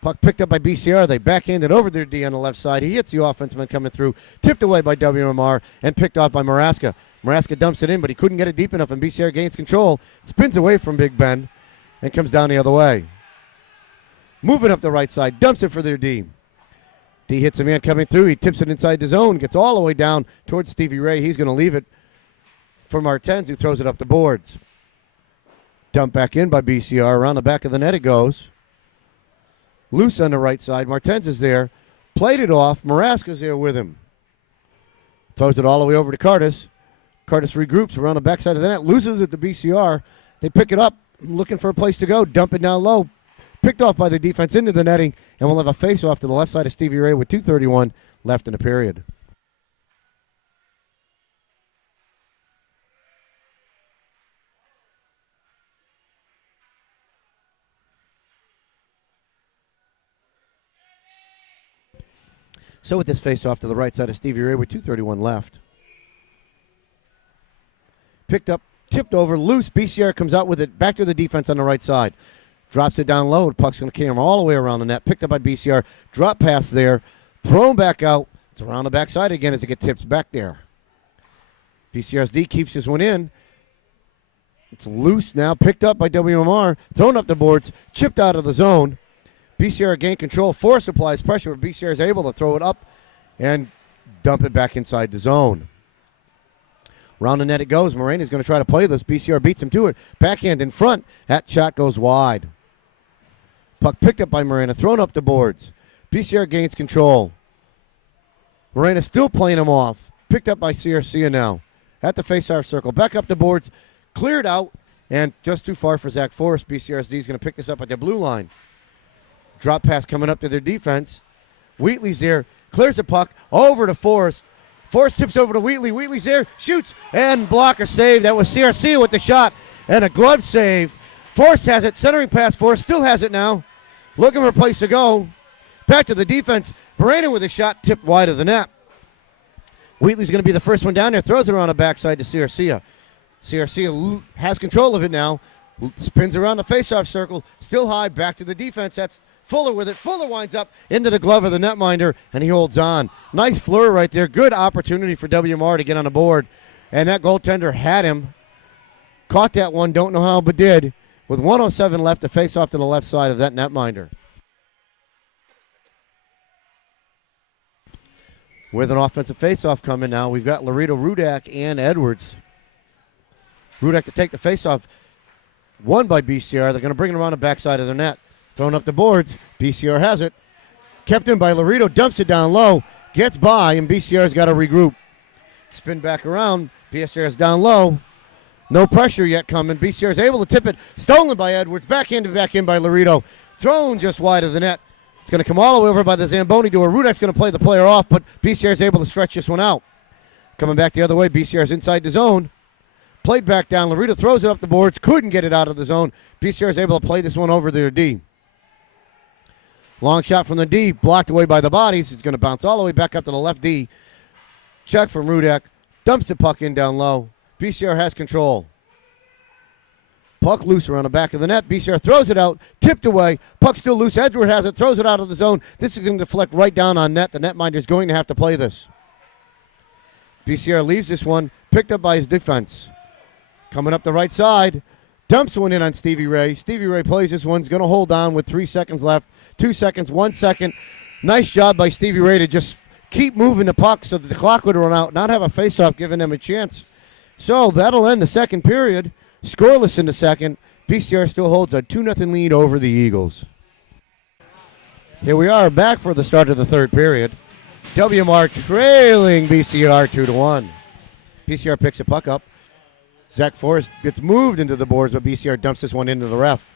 Puck picked up by BCR. They backhanded over their D on the left side. He hits the offenseman coming through, tipped away by WMR, and picked off by Maraska. Maraska dumps it in, but he couldn't get it deep enough, and BCR gains control, spins away from Big Ben, and comes down the other way. Moving up the right side, dumps it for their D. D hits a man coming through. He tips it inside the zone, gets all the way down towards Stevie Ray. He's going to leave it for Martens, who throws it up the boards. Dumped back in by BCR. Around the back of the net it goes. Loose on the right side. Martens is there. Played it off. Maraska's there with him. Throws it all the way over to Cardis. Cardis regroups around the backside of the net. Loses it to BCR. They pick it up. Looking for a place to go. Dump it down low. Picked off by the defense into the netting. And we'll have a face-off to the left side of Stevie Ray with 2:31 left in the period. So with this face-off to the right side of Stevie Ray with 2:31 left. Picked up, tipped over, loose. BCR comes out with it back to the defense on the right side. Drops it down low. The puck's going to carry him all the way around the net. Picked up by BCR. Drop pass there. Thrown back out. It's around the backside again as it gets tipped back there. BCR's D keeps this one in. It's loose now. Picked up by WMR. Thrown up the boards. Chipped out of the zone. BCR gained control. Force applies pressure, but BCR is able to throw it up and dump it back inside the zone. Round the net it goes. Moreno is going to try to play this. BCR beats him to it. Backhand in front. That shot goes wide. Puck picked up by Moreno. Thrown up the boards. BCR gains control. Moreno still playing him off. Picked up by CRC now. At the face-off circle. Back up the boards. Cleared out. And just too far for Zach Forrest. BCR's D is going to pick this up at the blue line. Drop pass coming up to their defense. Wheatley's there. Clears the puck. Over to Forrest. Forrest tips over to Wheatley. Wheatley's there. Shoots. And blocker save. That was CRC with the shot. And a glove save. Forrest has it. Centering pass. Forrest still has it now. Looking for a place to go. Back to the defense. Moreno with a shot tipped wide of the net. Wheatley's going to be the first one down there. Throws it around the backside to CRC. CRC has control of it now. Spins around the faceoff circle. Still high. Back to the defense. That's Fuller with it. Fuller winds up into the glove of the netminder, and he holds on. Nice flurry right there. Good opportunity for WMR to get on the board. And that goaltender had him. Caught that one. Don't know how, but did. With 1:07 left to face off to the left side of that netminder. With an offensive faceoff coming now, we've got Laredo, Rudak, and Edwards. Rudak to take the faceoff. Won by BCR. They're going to bring it around the backside of their net. Thrown up the boards. BCR has it. Kept in by Laredo. Dumps it down low. Gets by, and BCR's got to regroup. Spin back around. BCR's down low. No pressure yet coming. BCR's able to tip it. Stolen by Edwards. Backhanded back in by Laredo. Thrown just wide of the net. It's going to come all the way over by the Zamboni door. Rudak's going to play the player off, but BCR's able to stretch this one out. Coming back the other way. BCR's inside the zone. Played back down. Laredo throws it up the boards. Couldn't get it out of the zone. BCR's able to play this one over their D. Long shot from the D, blocked away by the bodies. It's going to bounce all the way back up to the left D. Check from Rudak. Dumps the puck in down low. BCR has control. Puck loose around the back of the net. BCR throws it out. Tipped away. Puck still loose. Edward has it. Throws it out of the zone. This is going to deflect right down on net. The netminder is going to have to play this. BCR leaves this one. Picked up by his defense. Coming up the right side. Dumps one in on Stevie Ray. Stevie Ray plays this one. He's going to hold on with 3 seconds left. 2 seconds, 1 second. Nice job by Stevie Ray to just keep moving the puck so that the clock would run out, not have a faceoff giving them a chance. So that'll end the second period. Scoreless in the second. BCR still holds a 2-0 lead over the Eagles. Here we are back for the start of the third period. WMR trailing BCR 2-1. BCR picks a puck up. Zach Forrest gets moved into the boards, but BCR dumps this one into the ref.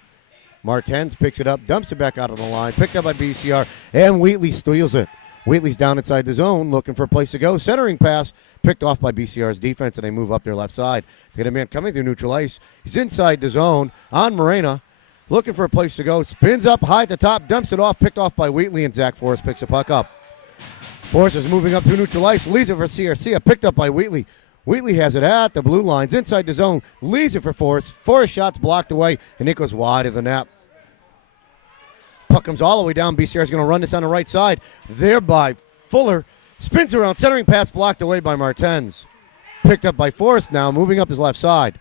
Martens picks it up, dumps it back out of the line, picked up by BCR, and Wheatley steals it. Wheatley's down inside the zone, looking for a place to go. Centering pass, picked off by BCR's defense, and they move up their left side. They get a man coming through neutral ice. He's inside the zone on Morena, looking for a place to go. Spins up high at the top, dumps it off, picked off by Wheatley, and Zach Forrest picks the puck up. Forrest is moving up through neutral ice, leaves it for CRC, picked up by Wheatley. Wheatley has it at the blue lines, inside the zone, leaves it for Forrest. Forrest shot's blocked away, and it goes wide of the net. Puck comes all the way down. BCR is going to run this on the right side. There by Fuller. Spins around. Centering pass blocked away by Martens. Picked up by Forrest now. Moving up his left side.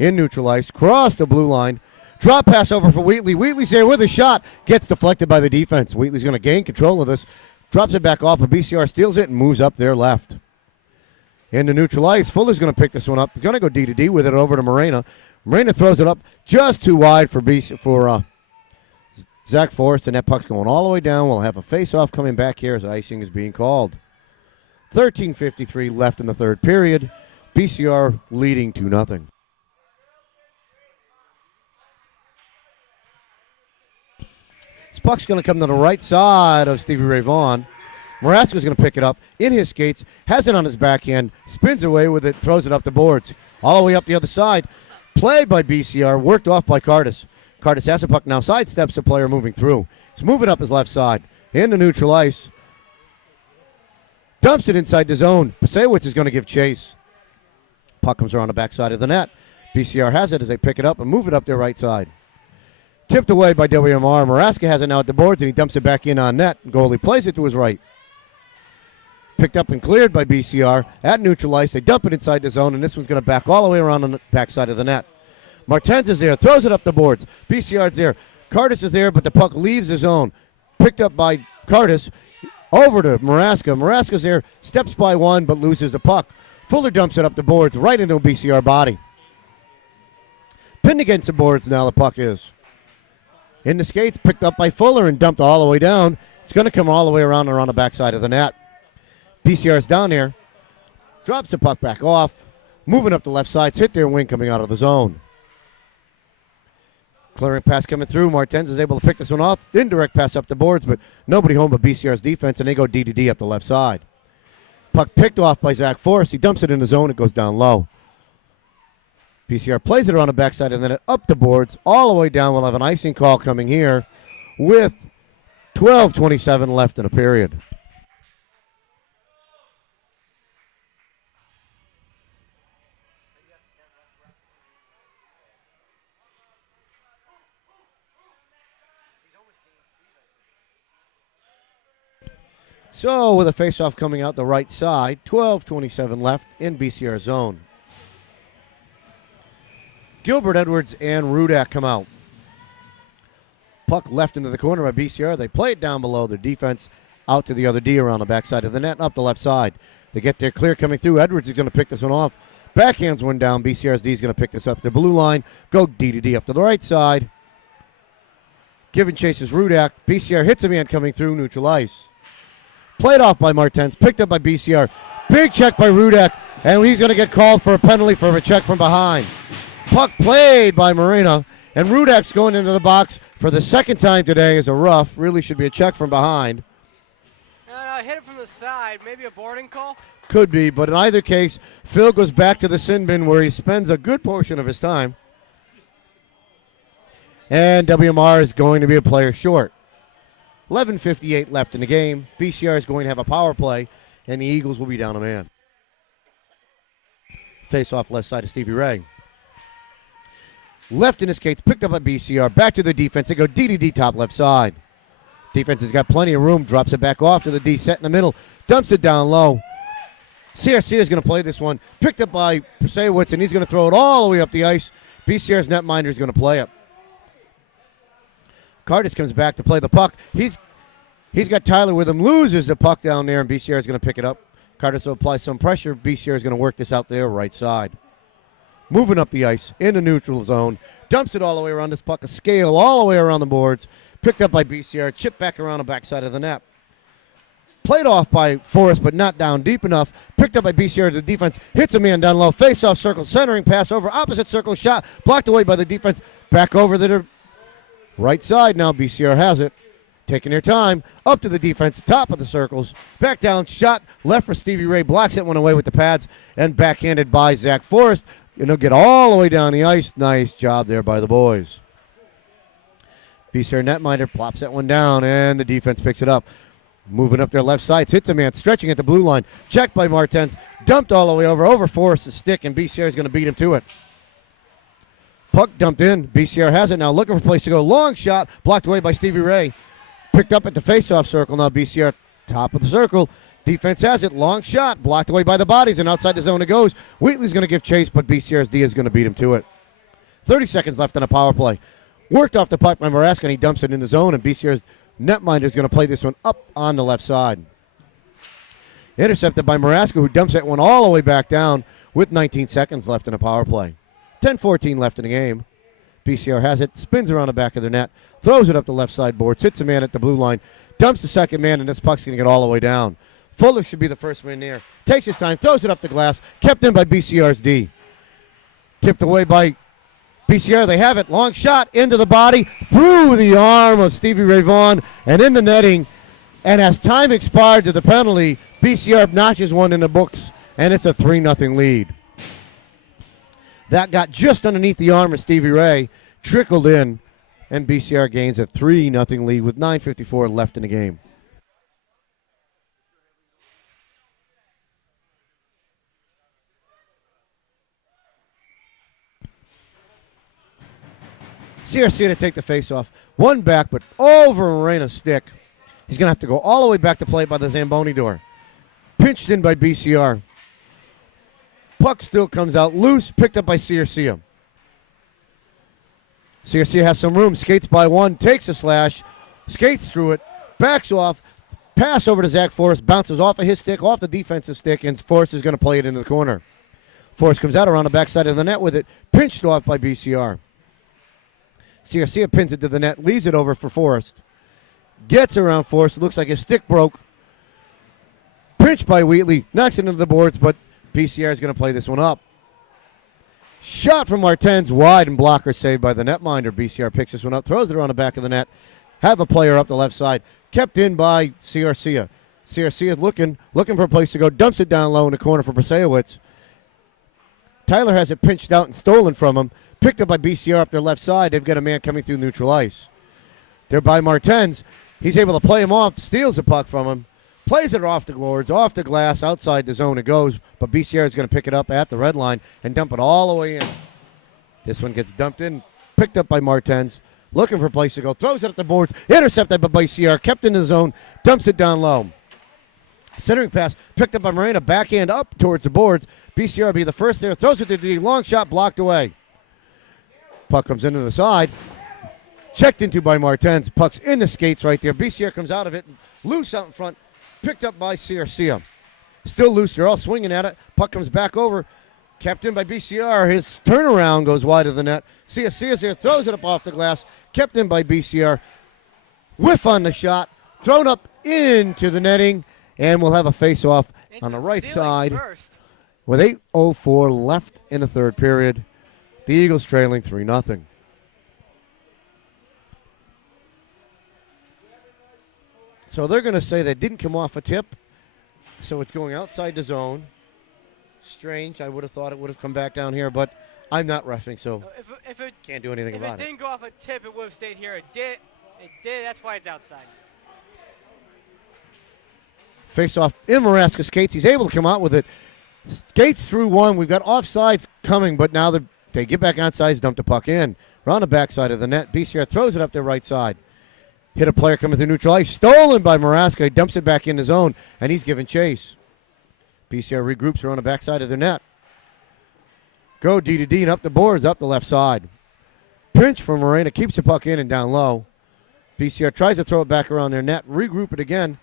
In neutral ice. Cross the blue line. Drop pass over for Wheatley. Wheatley's there with a shot. Gets deflected by the defense. Wheatley's going to gain control of this. Drops it back off. But BCR steals it and moves up there left. Into neutral ice. Fuller's going to pick this one up. Going to go D-to-D with it over to Morena. Morena throws it up just too wide for Zach Forrest, and that puck's going all the way down. We'll have a face-off coming back here as icing is being called. 13:53 left in the third period. BCR leading 2-0. This puck's going to come to the right side of Stevie Ray Vaughan. Maraska's going to pick it up in his skates, has it on his backhand, spins away with it, throws it up the boards. All the way up the other side. Played by BCR, worked off by Cardis. Cardis has a puck now, sidesteps the player moving through. He's moving up his left side. Into neutral ice. Dumps it inside the zone. Pasewicz is going to give chase. Puck comes around the backside of the net. BCR has it as they pick it up and move it up their right side. Tipped away by WMR. Maraska has it now at the boards, and he dumps it back in on net. Goalie plays it to his right. Picked up and cleared by BCR at neutral ice. They dump it inside the zone, and this one's going to back all the way around on the backside of the net. Martens is there, throws it up the boards. BCR's there. Cardis is there, but the puck leaves the zone. Picked up by Cardis. Over to Maraska. Maraska's there, steps by one, but loses the puck. Fuller dumps it up the boards, right into a BCR body. Pinned against the boards now the puck is. In the skates, picked up by Fuller and dumped all the way down. It's going to come all the way around the backside of the net. BCR's down there. Drops the puck back off. Moving up the left side. It's hit their wing coming out of the zone. Clearing pass coming through. Martens is able to pick this one off. Indirect pass up the boards, but nobody home but BCR's defense, and they go D-to-D up the left side. Puck picked off by Zach Forrest. He dumps it in the zone. It goes down low. BCR plays it around the backside and then up the boards all the way down. We'll have an icing call coming here with 12:27 left in the period. So with a faceoff coming out the right side, 12:27 left in BCR zone. Gilbert, Edwards, and Rudak come out. Puck left into the corner by BCR. They play it down below their defense, out to the other D around the backside of the net and up the left side. They get their clear coming through. Edwards is going to pick this one off. Backhands one down. BCR's D is going to pick this up. The blue line, go D-to-D up to the right side. Giving chases Rudak. BCR hits a man coming through neutral ice. Played off by Martens, picked up by BCR. Big check by Rudak, and he's going to get called for a penalty for a check from behind. Puck played by Morena, and Rudak's going into the box for the second time today as a rough. Really should be a check from behind. No, hit it from the side. Maybe a boarding call? Could be, but in either case, Phil goes back to the sin bin where he spends a good portion of his time. And WMR is going to be a player short. 11:58 left in the game. BCR is going to have a power play, and the Eagles will be down a man. Face off left side of Stevie Ray. Left in his skates, picked up by BCR. Back to the defense. They go D-to-D top left side. Defense has got plenty of room. Drops it back off to the D. Set in the middle. Dumps it down low. CRC is going to play this one. Picked up by Pasewicz, and he's going to throw it all the way up the ice. BCR's netminder is going to play it. Cardis comes back to play the puck. He's He's got Tyler with him, loses the puck down there, and BCR is going to pick it up. Cardoso applies some pressure. BCR is going to work this out there, right side. Moving up the ice in the neutral zone. Dumps it all the way around this puck. A scale all the way around the boards. Picked up by BCR. Chipped back around the backside of the net. Played off by Forrest, but not down deep enough. Picked up by BCR to the defense. Hits a man down low. Face-off circle. Centering pass over. Opposite circle shot. Blocked away by the defense. Back over the right side now. BCR has it. Taking their time. Up to the defense. Top of the circles. Back down. Shot. Left for Stevie Ray. Blocks it one away with the pads. And backhanded by Zach Forrest. And he'll get all the way down the ice. Nice job there by the boys. BCR netminder plops that one down, and the defense picks it up. Moving up their left side, hits a man, stretching at the blue line. Checked by Martens, dumped all the way over Forrest's stick, and BCR is going to beat him to it. Puck dumped in. BCR has it now, looking for a place to go. Long shot, blocked away by Stevie Ray. Picked up at the face-off circle now. BCR top of the circle. Defense has it. Long shot, blocked away by the bodies, and outside the zone it goes. Wheatley's going to give chase, but BCR's D is going to beat him to it. 30 seconds left on a power play. Worked off the puck by Maraska, and he dumps it in the zone, and BCR's netminder is going to play this one up on the left side. Intercepted by Maraska, who dumps that one all the way back down with 19 seconds left in a power play. 10-14 left in the game. BCR has it, spins around the back of the net, throws it up the left side boards, hits a man at the blue line, dumps the second man, and this puck's going to get all the way down. Fuller should be the first man there. Takes his time, throws it up the glass, kept in by BCR's D. Tipped away by BCR, they have it. Long shot into the body, through the arm of Stevie Ray Vaughan, and in the netting. And as time expired to the penalty, BCR notches one in the books, and it's a 3-0 lead. That got just underneath the arm of Stevie Ray, trickled in, and BCR gains a 3-0 lead with 9:54 left in the game. CRC to take the face-off. One back, but over Morena's stick. He's going to have to go all the way back to play by the Zamboni door. Pinched in by BCR. Puck still comes out loose, picked up by CRC. CRC has some room, skates by one, takes a slash, skates through it, backs off, pass over to Zach Forrest, bounces off of his stick, off the defensive stick, and Forrest is going to play it into the corner. Forrest comes out around the backside of the net with it, pinched off by BCR. CRC pins it to the net, leaves it over for Forrest. Gets around Forrest, looks like his stick broke. Pinched by Wheatley, knocks it into the boards, but BCR is going to play this one up. Shot from Martens, wide, and blocker saved by the netminder. BCR picks this one up, throws it around the back of the net. Have a player up the left side. Kept in by CRC. CRC is looking for a place to go, dumps it down low in the corner for Brasejewicz. Tyler has it pinched out and stolen from him. Picked up by BCR up their left side. They've got a man coming through neutral ice. They're by Martens. He's able to play him off, steals the puck from him, plays it off the boards, off the glass, outside the zone it goes, but BCR is going to pick it up at the red line and dump it all the way in. This one gets dumped in, picked up by Martens, looking for a place to go, throws it at the boards, intercepted by BCR, kept in the zone, dumps it down low. Centering pass, picked up by Morena, backhand up towards the boards. BCR will be the first there, throws it to the D, long shot, blocked away. Puck comes into the side, checked into by Martens, puck's in the skates right there. BCR comes out of it, loose out in front, picked up by CRC. Still loose, they're all swinging at it. Puck comes back over, kept in by BCR. His turnaround goes wide of the net. CRC is there, throws it up off the glass, kept in by BCR. Whiff on the shot, thrown up into the netting, and we'll have a face-off on the right side first. with 8:04 left in the third period. The Eagles trailing 3-0. So they're going to say that didn't come off a tip, so it's going outside the zone. Strange. I would have thought it would have come back down here, but I'm not reffing, so If it can't do anything about If it didn't go off a tip, it would have stayed here. It did. It did. That's why it's outside. Face-off in Maraska skates. He's able to come out with it. Skates through one. We've got offsides coming, but now they get back onside, dump the puck in. Around the backside of the net. BCR throws it up their right side. Hit a player coming through neutral ice. Stolen by Maraska. He dumps it back in the zone, and he's giving chase. BCR regroups around the backside of their net. Go D to up the boards, up the left side. Pinch from Morena. Keeps the puck in and down low. BCR tries to throw it back around their net, regroup it again,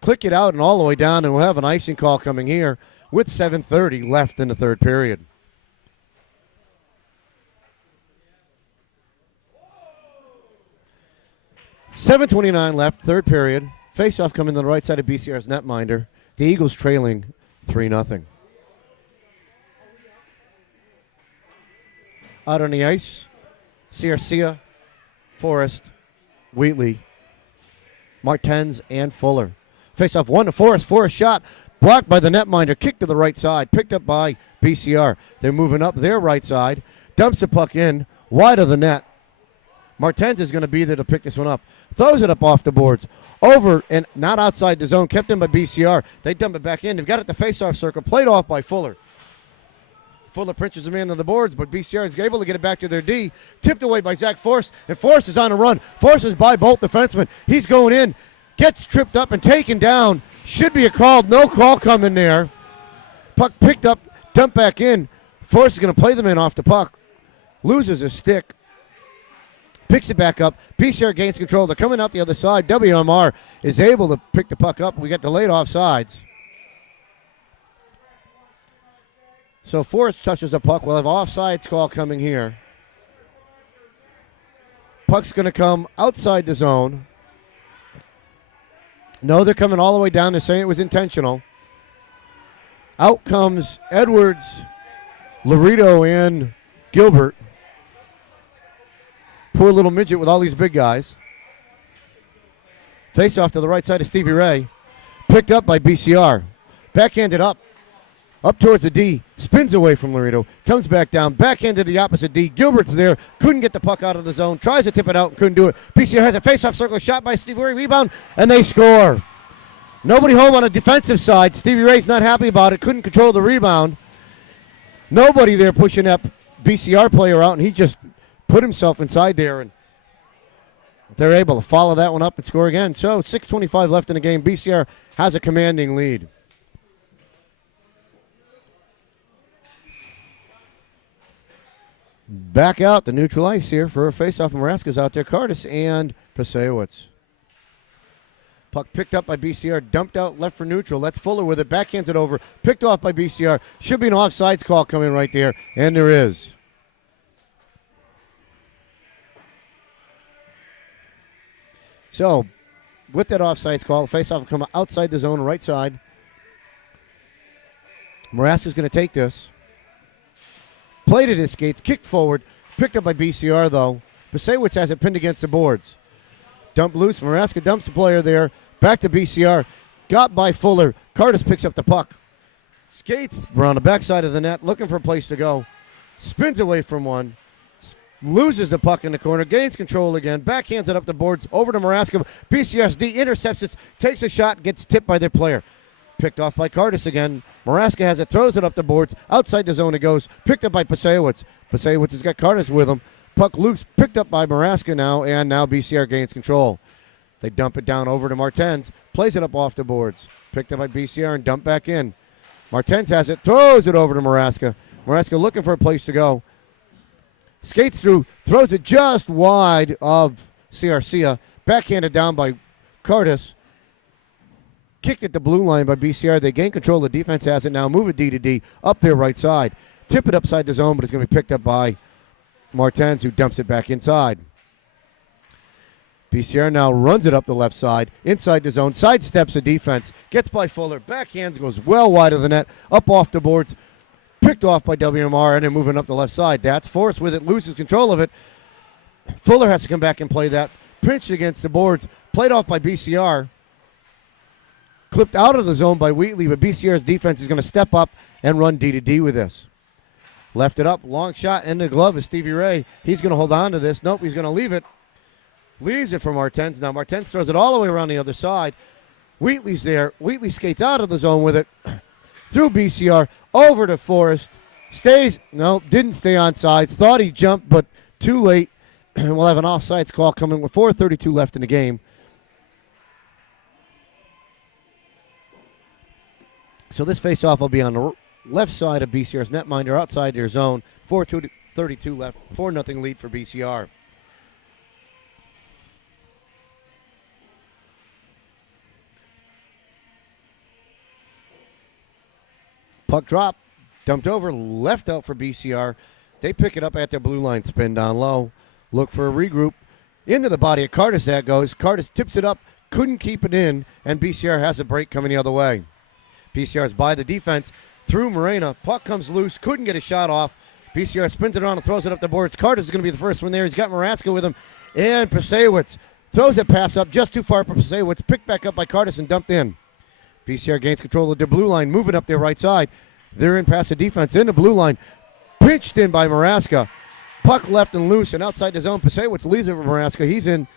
click it out and all the way down, and we'll have an icing call coming here with 7:30 left in the third period. .7:29 left, third period. Face-off coming to the right side of BCR's netminder. The Eagles trailing 3-0. Out on the ice, Garcia, Forrest, Wheatley, Martens, and Fuller. Face-off 1 to Forrest. Forrest shot blocked by the netminder. Kick to the right side. Picked up by BCR. They're moving up their right side. Dumps the puck in wide of the net. Martens is going to be there to pick this one up. Throws it up off the boards. Over and not outside the zone. Kept in by BCR. They dump it back in. They've got it at the face-off circle. Played off by Fuller. Fuller pinches him into the boards, but BCR is able to get it back to their D. Tipped away by Zach Forrest, and Forrest is on a run. Forrest is by both defensemen. He's going in. Gets tripped up and taken down. Should be a call. No call coming there. Puck picked up, dumped back in. Forrest is going to play them in off the puck. Loses a stick. Picks it back up. BCR gains control. They're coming out the other side. WMR is able to pick the puck up. We got delayed offsides. So Forrest touches the puck. We'll have offsides call coming here. Puck's going to come outside the zone. No, they're coming all the way down. They're saying it was intentional. Out comes Edwards, Laredo, and Gilbert. Poor little midget with all these big guys. Face off to the right side of Stevie Ray. Picked up by BCR. Backhanded up. Up towards the D. Spins away from Laredo. Comes back down. Backhanded to the opposite D. Gilbert's there. Couldn't get the puck out of the zone. Tries to tip it out and couldn't do it. BCR has a face-off circle. Shot by Stevie Ray. Rebound. And they score. Nobody home on the defensive side. Stevie Ray's not happy about it. Couldn't control the rebound. Nobody there pushing that BCR player out. And he just put himself inside there. And they're able to follow that one up and score again. So 6:25 left in the game. BCR has a commanding lead. Back out the neutral ice here for a face-off. Maraska's out there. Cardis and Pasewicz. Puck picked up by BCR. Dumped out left for neutral. That's Fuller with it. Backhands it over. Picked off by BCR. Should be an offsides call coming right there. And there is. So, with that offsides call, the face-off will come outside the zone, right side. Maraska's going to take this. Played at his skates, kicked forward, picked up by BCR though. Pasewicz has it pinned against the boards. Dump loose, Maraska dumps the player there, back to BCR, got by Fuller. Cardis picks up the puck. Skates around the backside of the net, looking for a place to go. Spins away from one, loses the puck in the corner, gains control again, backhands it up the boards, over to Maraska. BCR's D intercepts it, takes a shot, gets tipped by their player. Picked off by Cardis again. Maraska has it, throws it up the boards. Outside the zone it goes. Picked up by Pasewicz. Pasewicz has got Cardis with him. Puck loose, picked up by Maraska now, and now BCR gains control. They dump it down over to Martens. Plays it up off the boards. Picked up by BCR and dumped back in. Martens has it, throws it over to Maraska. Maraska looking for a place to go. Skates through, throws it just wide of Garcia. Backhanded down by Cardis. Kicked at the blue line by BCR. They gain control. The defense has it now. Move it D to D up their right side. Tip it upside the zone, but it's going to be picked up by Martens, who dumps it back inside. BCR now runs it up the left side, inside the zone, sidesteps the defense, gets by Fuller, backhands, goes well wide of the net, up off the boards, picked off by WMR, and then moving up the left side. That's Forrest with it, loses control of it. Fuller has to come back and play that. Pinched against the boards, played off by BCR. Clipped out of the zone by Wheatley, but BCR's defense is going to step up and run D to D with this. Left it up, long shot in the glove of Stevie Ray. He's going to hold on to this. Nope, he's going to leave it. Leaves it for Martens. Now Martens throws it all the way around the other side. Wheatley's there. Wheatley skates out of the zone with it. Through BCR, over to Forrest. Stays, no, didn't stay on sides. Thought he jumped, but too late. We'll have an offsides call coming with 4:32 left in the game. So this faceoff will be on the left side of BCR's netminder, outside their zone. 4:32 left, 4-0 lead for BCR. Puck drop, dumped over, left out for BCR. They pick it up at their blue line, spin down low, look for a regroup. Into the body of Cardis that goes. Cardis tips it up, couldn't keep it in, and BCR has a break coming the other way. BCR's by the defense, through Morena. Puck comes loose, couldn't get a shot off. BCR spins it around and throws it up the boards. Cardis is going to be the first one there. He's got Maraska with him, and Pasewicz throws it pass up just too far for Pasewicz. Picked back up by Cardis and dumped in. BCR gains control of their blue line, moving up their right side. They're in past the defense, in the blue line. Pinched in by Maraska. Puck left and loose and outside the zone. Pasewicz leaves it for Maraska. He's in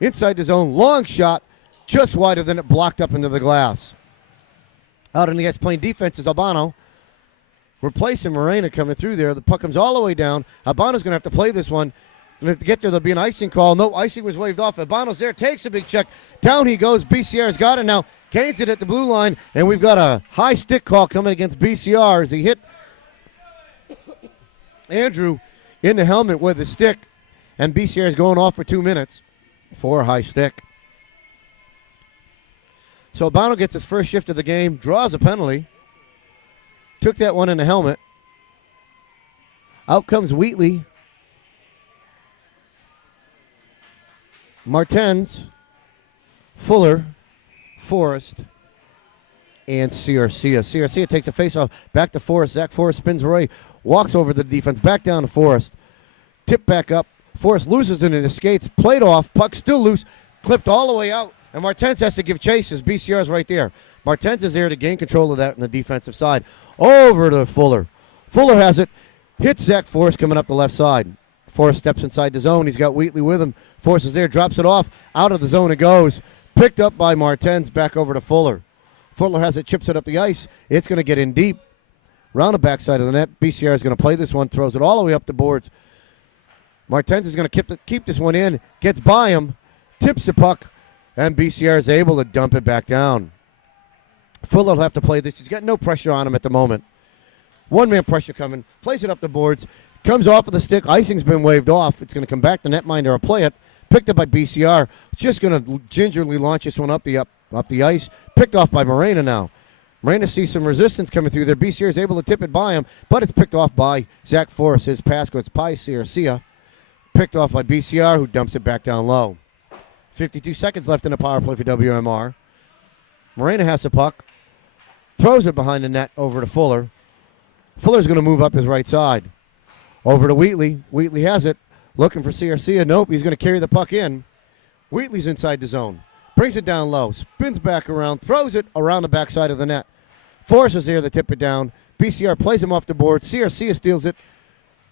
inside the zone. Long shot, just wider than it, blocked up into the glass. Out on the ice playing defense is Albano. Replacing Morena coming through there. The puck comes all the way down. Albano's going to have to play this one. And if to get there, there'll be an icing call. No, icing was waved off. Albano's there, takes a big check. Down he goes. BCR's got it now. Gains it at the blue line. And we've got a high stick call coming against BCR as he hit Andrew in the helmet with a stick. And BCR is going off for 2 minutes for a high stick. So Albano gets his first shift of the game, draws a penalty. Took that one in the helmet. Out comes Wheatley. Martens, Fuller, Forrest, and Ciarcia. Ciarcia takes a faceoff back to Forrest. Zach Forrest spins away, walks over the defense, back down to Forrest. Tip back up. Forrest loses it in his skates. Played off. Puck still loose. Clipped all the way out. And Martens has to give chase as BCR is right there. Martens is there to gain control of that on the defensive side. Over to Fuller. Fuller has it. Hits Zach Forrest coming up the left side. Forrest steps inside the zone. He's got Wheatley with him. Forrest is there. Drops it off. Out of the zone it goes. Picked up by Martens. Back over to Fuller. Fuller has it. Chips it up the ice. It's going to get in deep. Round the backside of the net. BCR is going to play this one. Throws it all the way up the boards. Martens is going to keep this one in. Gets by him. Tips the puck. And BCR is able to dump it back down. Fuller will have to play this. He's got no pressure on him at the moment. One-man pressure coming. Plays it up the boards. Comes off of the stick. Icing's been waved off. It's going to come back to netminder or play it. Picked up by BCR. It's just going to gingerly launch this one up the ice. Picked off by Morena now. Morena sees some resistance coming through there. BCR is able to tip it by him, but it's picked off by Zach Forrest. His pass goes by Ciarcia. Picked off by BCR, who dumps it back down low. 52 seconds left in the power play for WMR. Morena has the puck. Throws it behind the net over to Fuller. Fuller's going to move up his right side. Over to Wheatley. Wheatley has it. Looking for Ciarcia. Nope, he's going to carry the puck in. Wheatley's inside the zone. Brings it down low. Spins back around. Throws it around the backside of the net. Forrest is there to tip it down. BCR plays him off the board. Ciarcia steals it.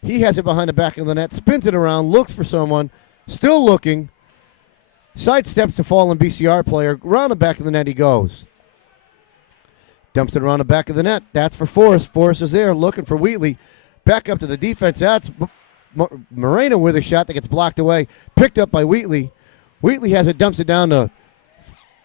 He has it behind the back of the net. Spins it around. Looks for someone. Still looking. Sidesteps the fallen BCR player. Around the back of the net he goes. Dumps it around the back of the net. That's for Forrest. Forrest is there looking for Wheatley. Back up to the defense. That's Morena with a shot that gets blocked away. Picked up by Wheatley. Wheatley has it. Dumps it down to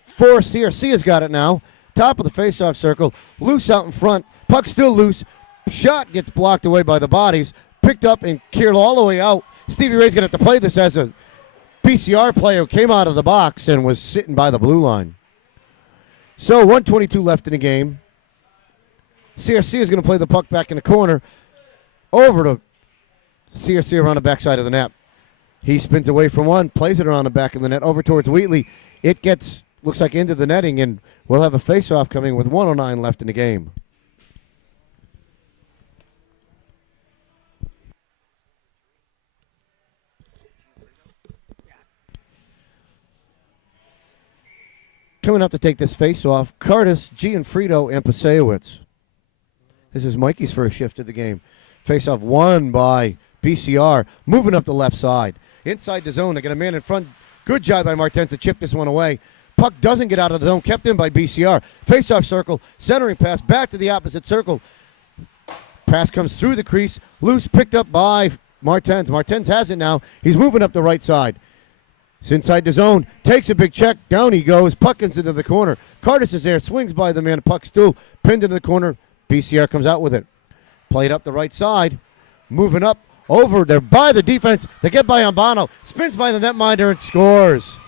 Forrest. Ciarcia's got it now. Top of the faceoff circle. Loose out in front. Puck still loose. Shot gets blocked away by the bodies. Picked up and carried all the way out. Stevie Ray's going to have to play this as a BCR player who came out of the box and was sitting by the blue line. So 1:22 left in the game. Ciarcia is going to play the puck back in the corner. Over to Ciarcia around the backside of the net. He spins away from one, plays it around the back of the net, over towards Wheatley. It gets, looks like, into the netting, and we'll have a face-off coming with 1:09 left in the game. Coming out to take this face-off, Cardis, Gianfrido, and Pasewicz. This is Mikey's first shift of the game. Face-off won by BCR, moving up the left side. Inside the zone, they got a man in front. Good job by Martens to chip this one away. Puck doesn't get out of the zone, kept in by BCR. Face-off circle, centering pass, back to the opposite circle. Pass comes through the crease, loose, picked up by Martens. Martens has it now. He's moving up the right side. It's inside the zone, takes a big check, down he goes, puck comes into the corner. Cardis is there, swings by the man, puck still pinned into the corner. BCR comes out with it. Played up the right side, moving up, over there by the defense. They get by Albano, spins by the netminder and scores.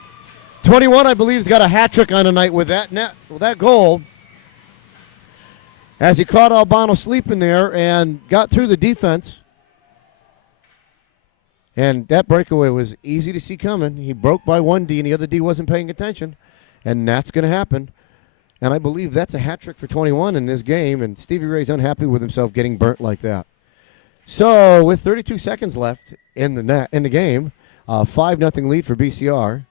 21, I believe, has got a hat trick on tonight with that goal. as he caught Albano sleeping there and got through the defense. And that breakaway was easy to see coming. He broke by one D, and the other D wasn't paying attention. And that's going to happen. And I believe that's a hat trick for 21 in this game, and Stevie Ray's unhappy with himself getting burnt like that. So with 32 seconds left in the game, 5-0 lead for BCR.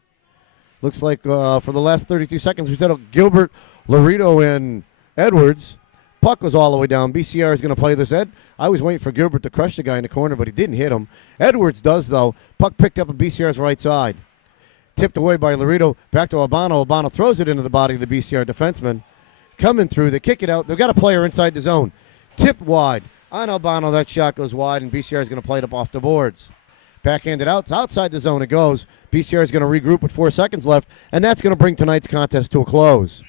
Looks like for the last 32 seconds, we settled Gilbert, Laredo, and Edwards. Puck was all the way down. BCR is going to play this. I was waiting for Gilbert to crush the guy in the corner, but he didn't hit him. Edwards does, though. Puck picked up on BCR's right side. Tipped away by Laredo. Back to Albano. Albano throws it into the body of the BCR defenseman. Coming through. They kick it out. They've got a player inside the zone. Tipped wide. On Albano, that shot goes wide, and BCR is going to play it up off the boards. Backhanded out. It's outside the zone it goes. BCR is going to regroup with 4 seconds left, and that's going to bring tonight's contest to a close.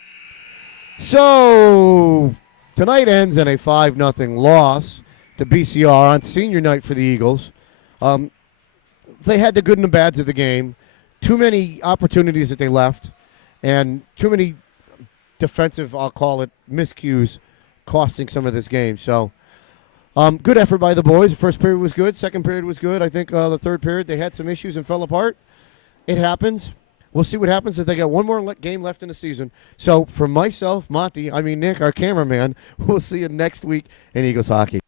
So tonight ends in a 5-0 loss to BCR on senior night for the Eagles. They had the good and the bads of the game. Too many opportunities that they left, and too many defensive, I'll call it, miscues costing some of this game. So good effort by the boys. The first period was good. Second period was good. I think the third period they had some issues and fell apart. It happens. We'll see what happens if they got one more game left in the season. So for myself, Nick, our cameraman, we'll see you next week in Eagles hockey.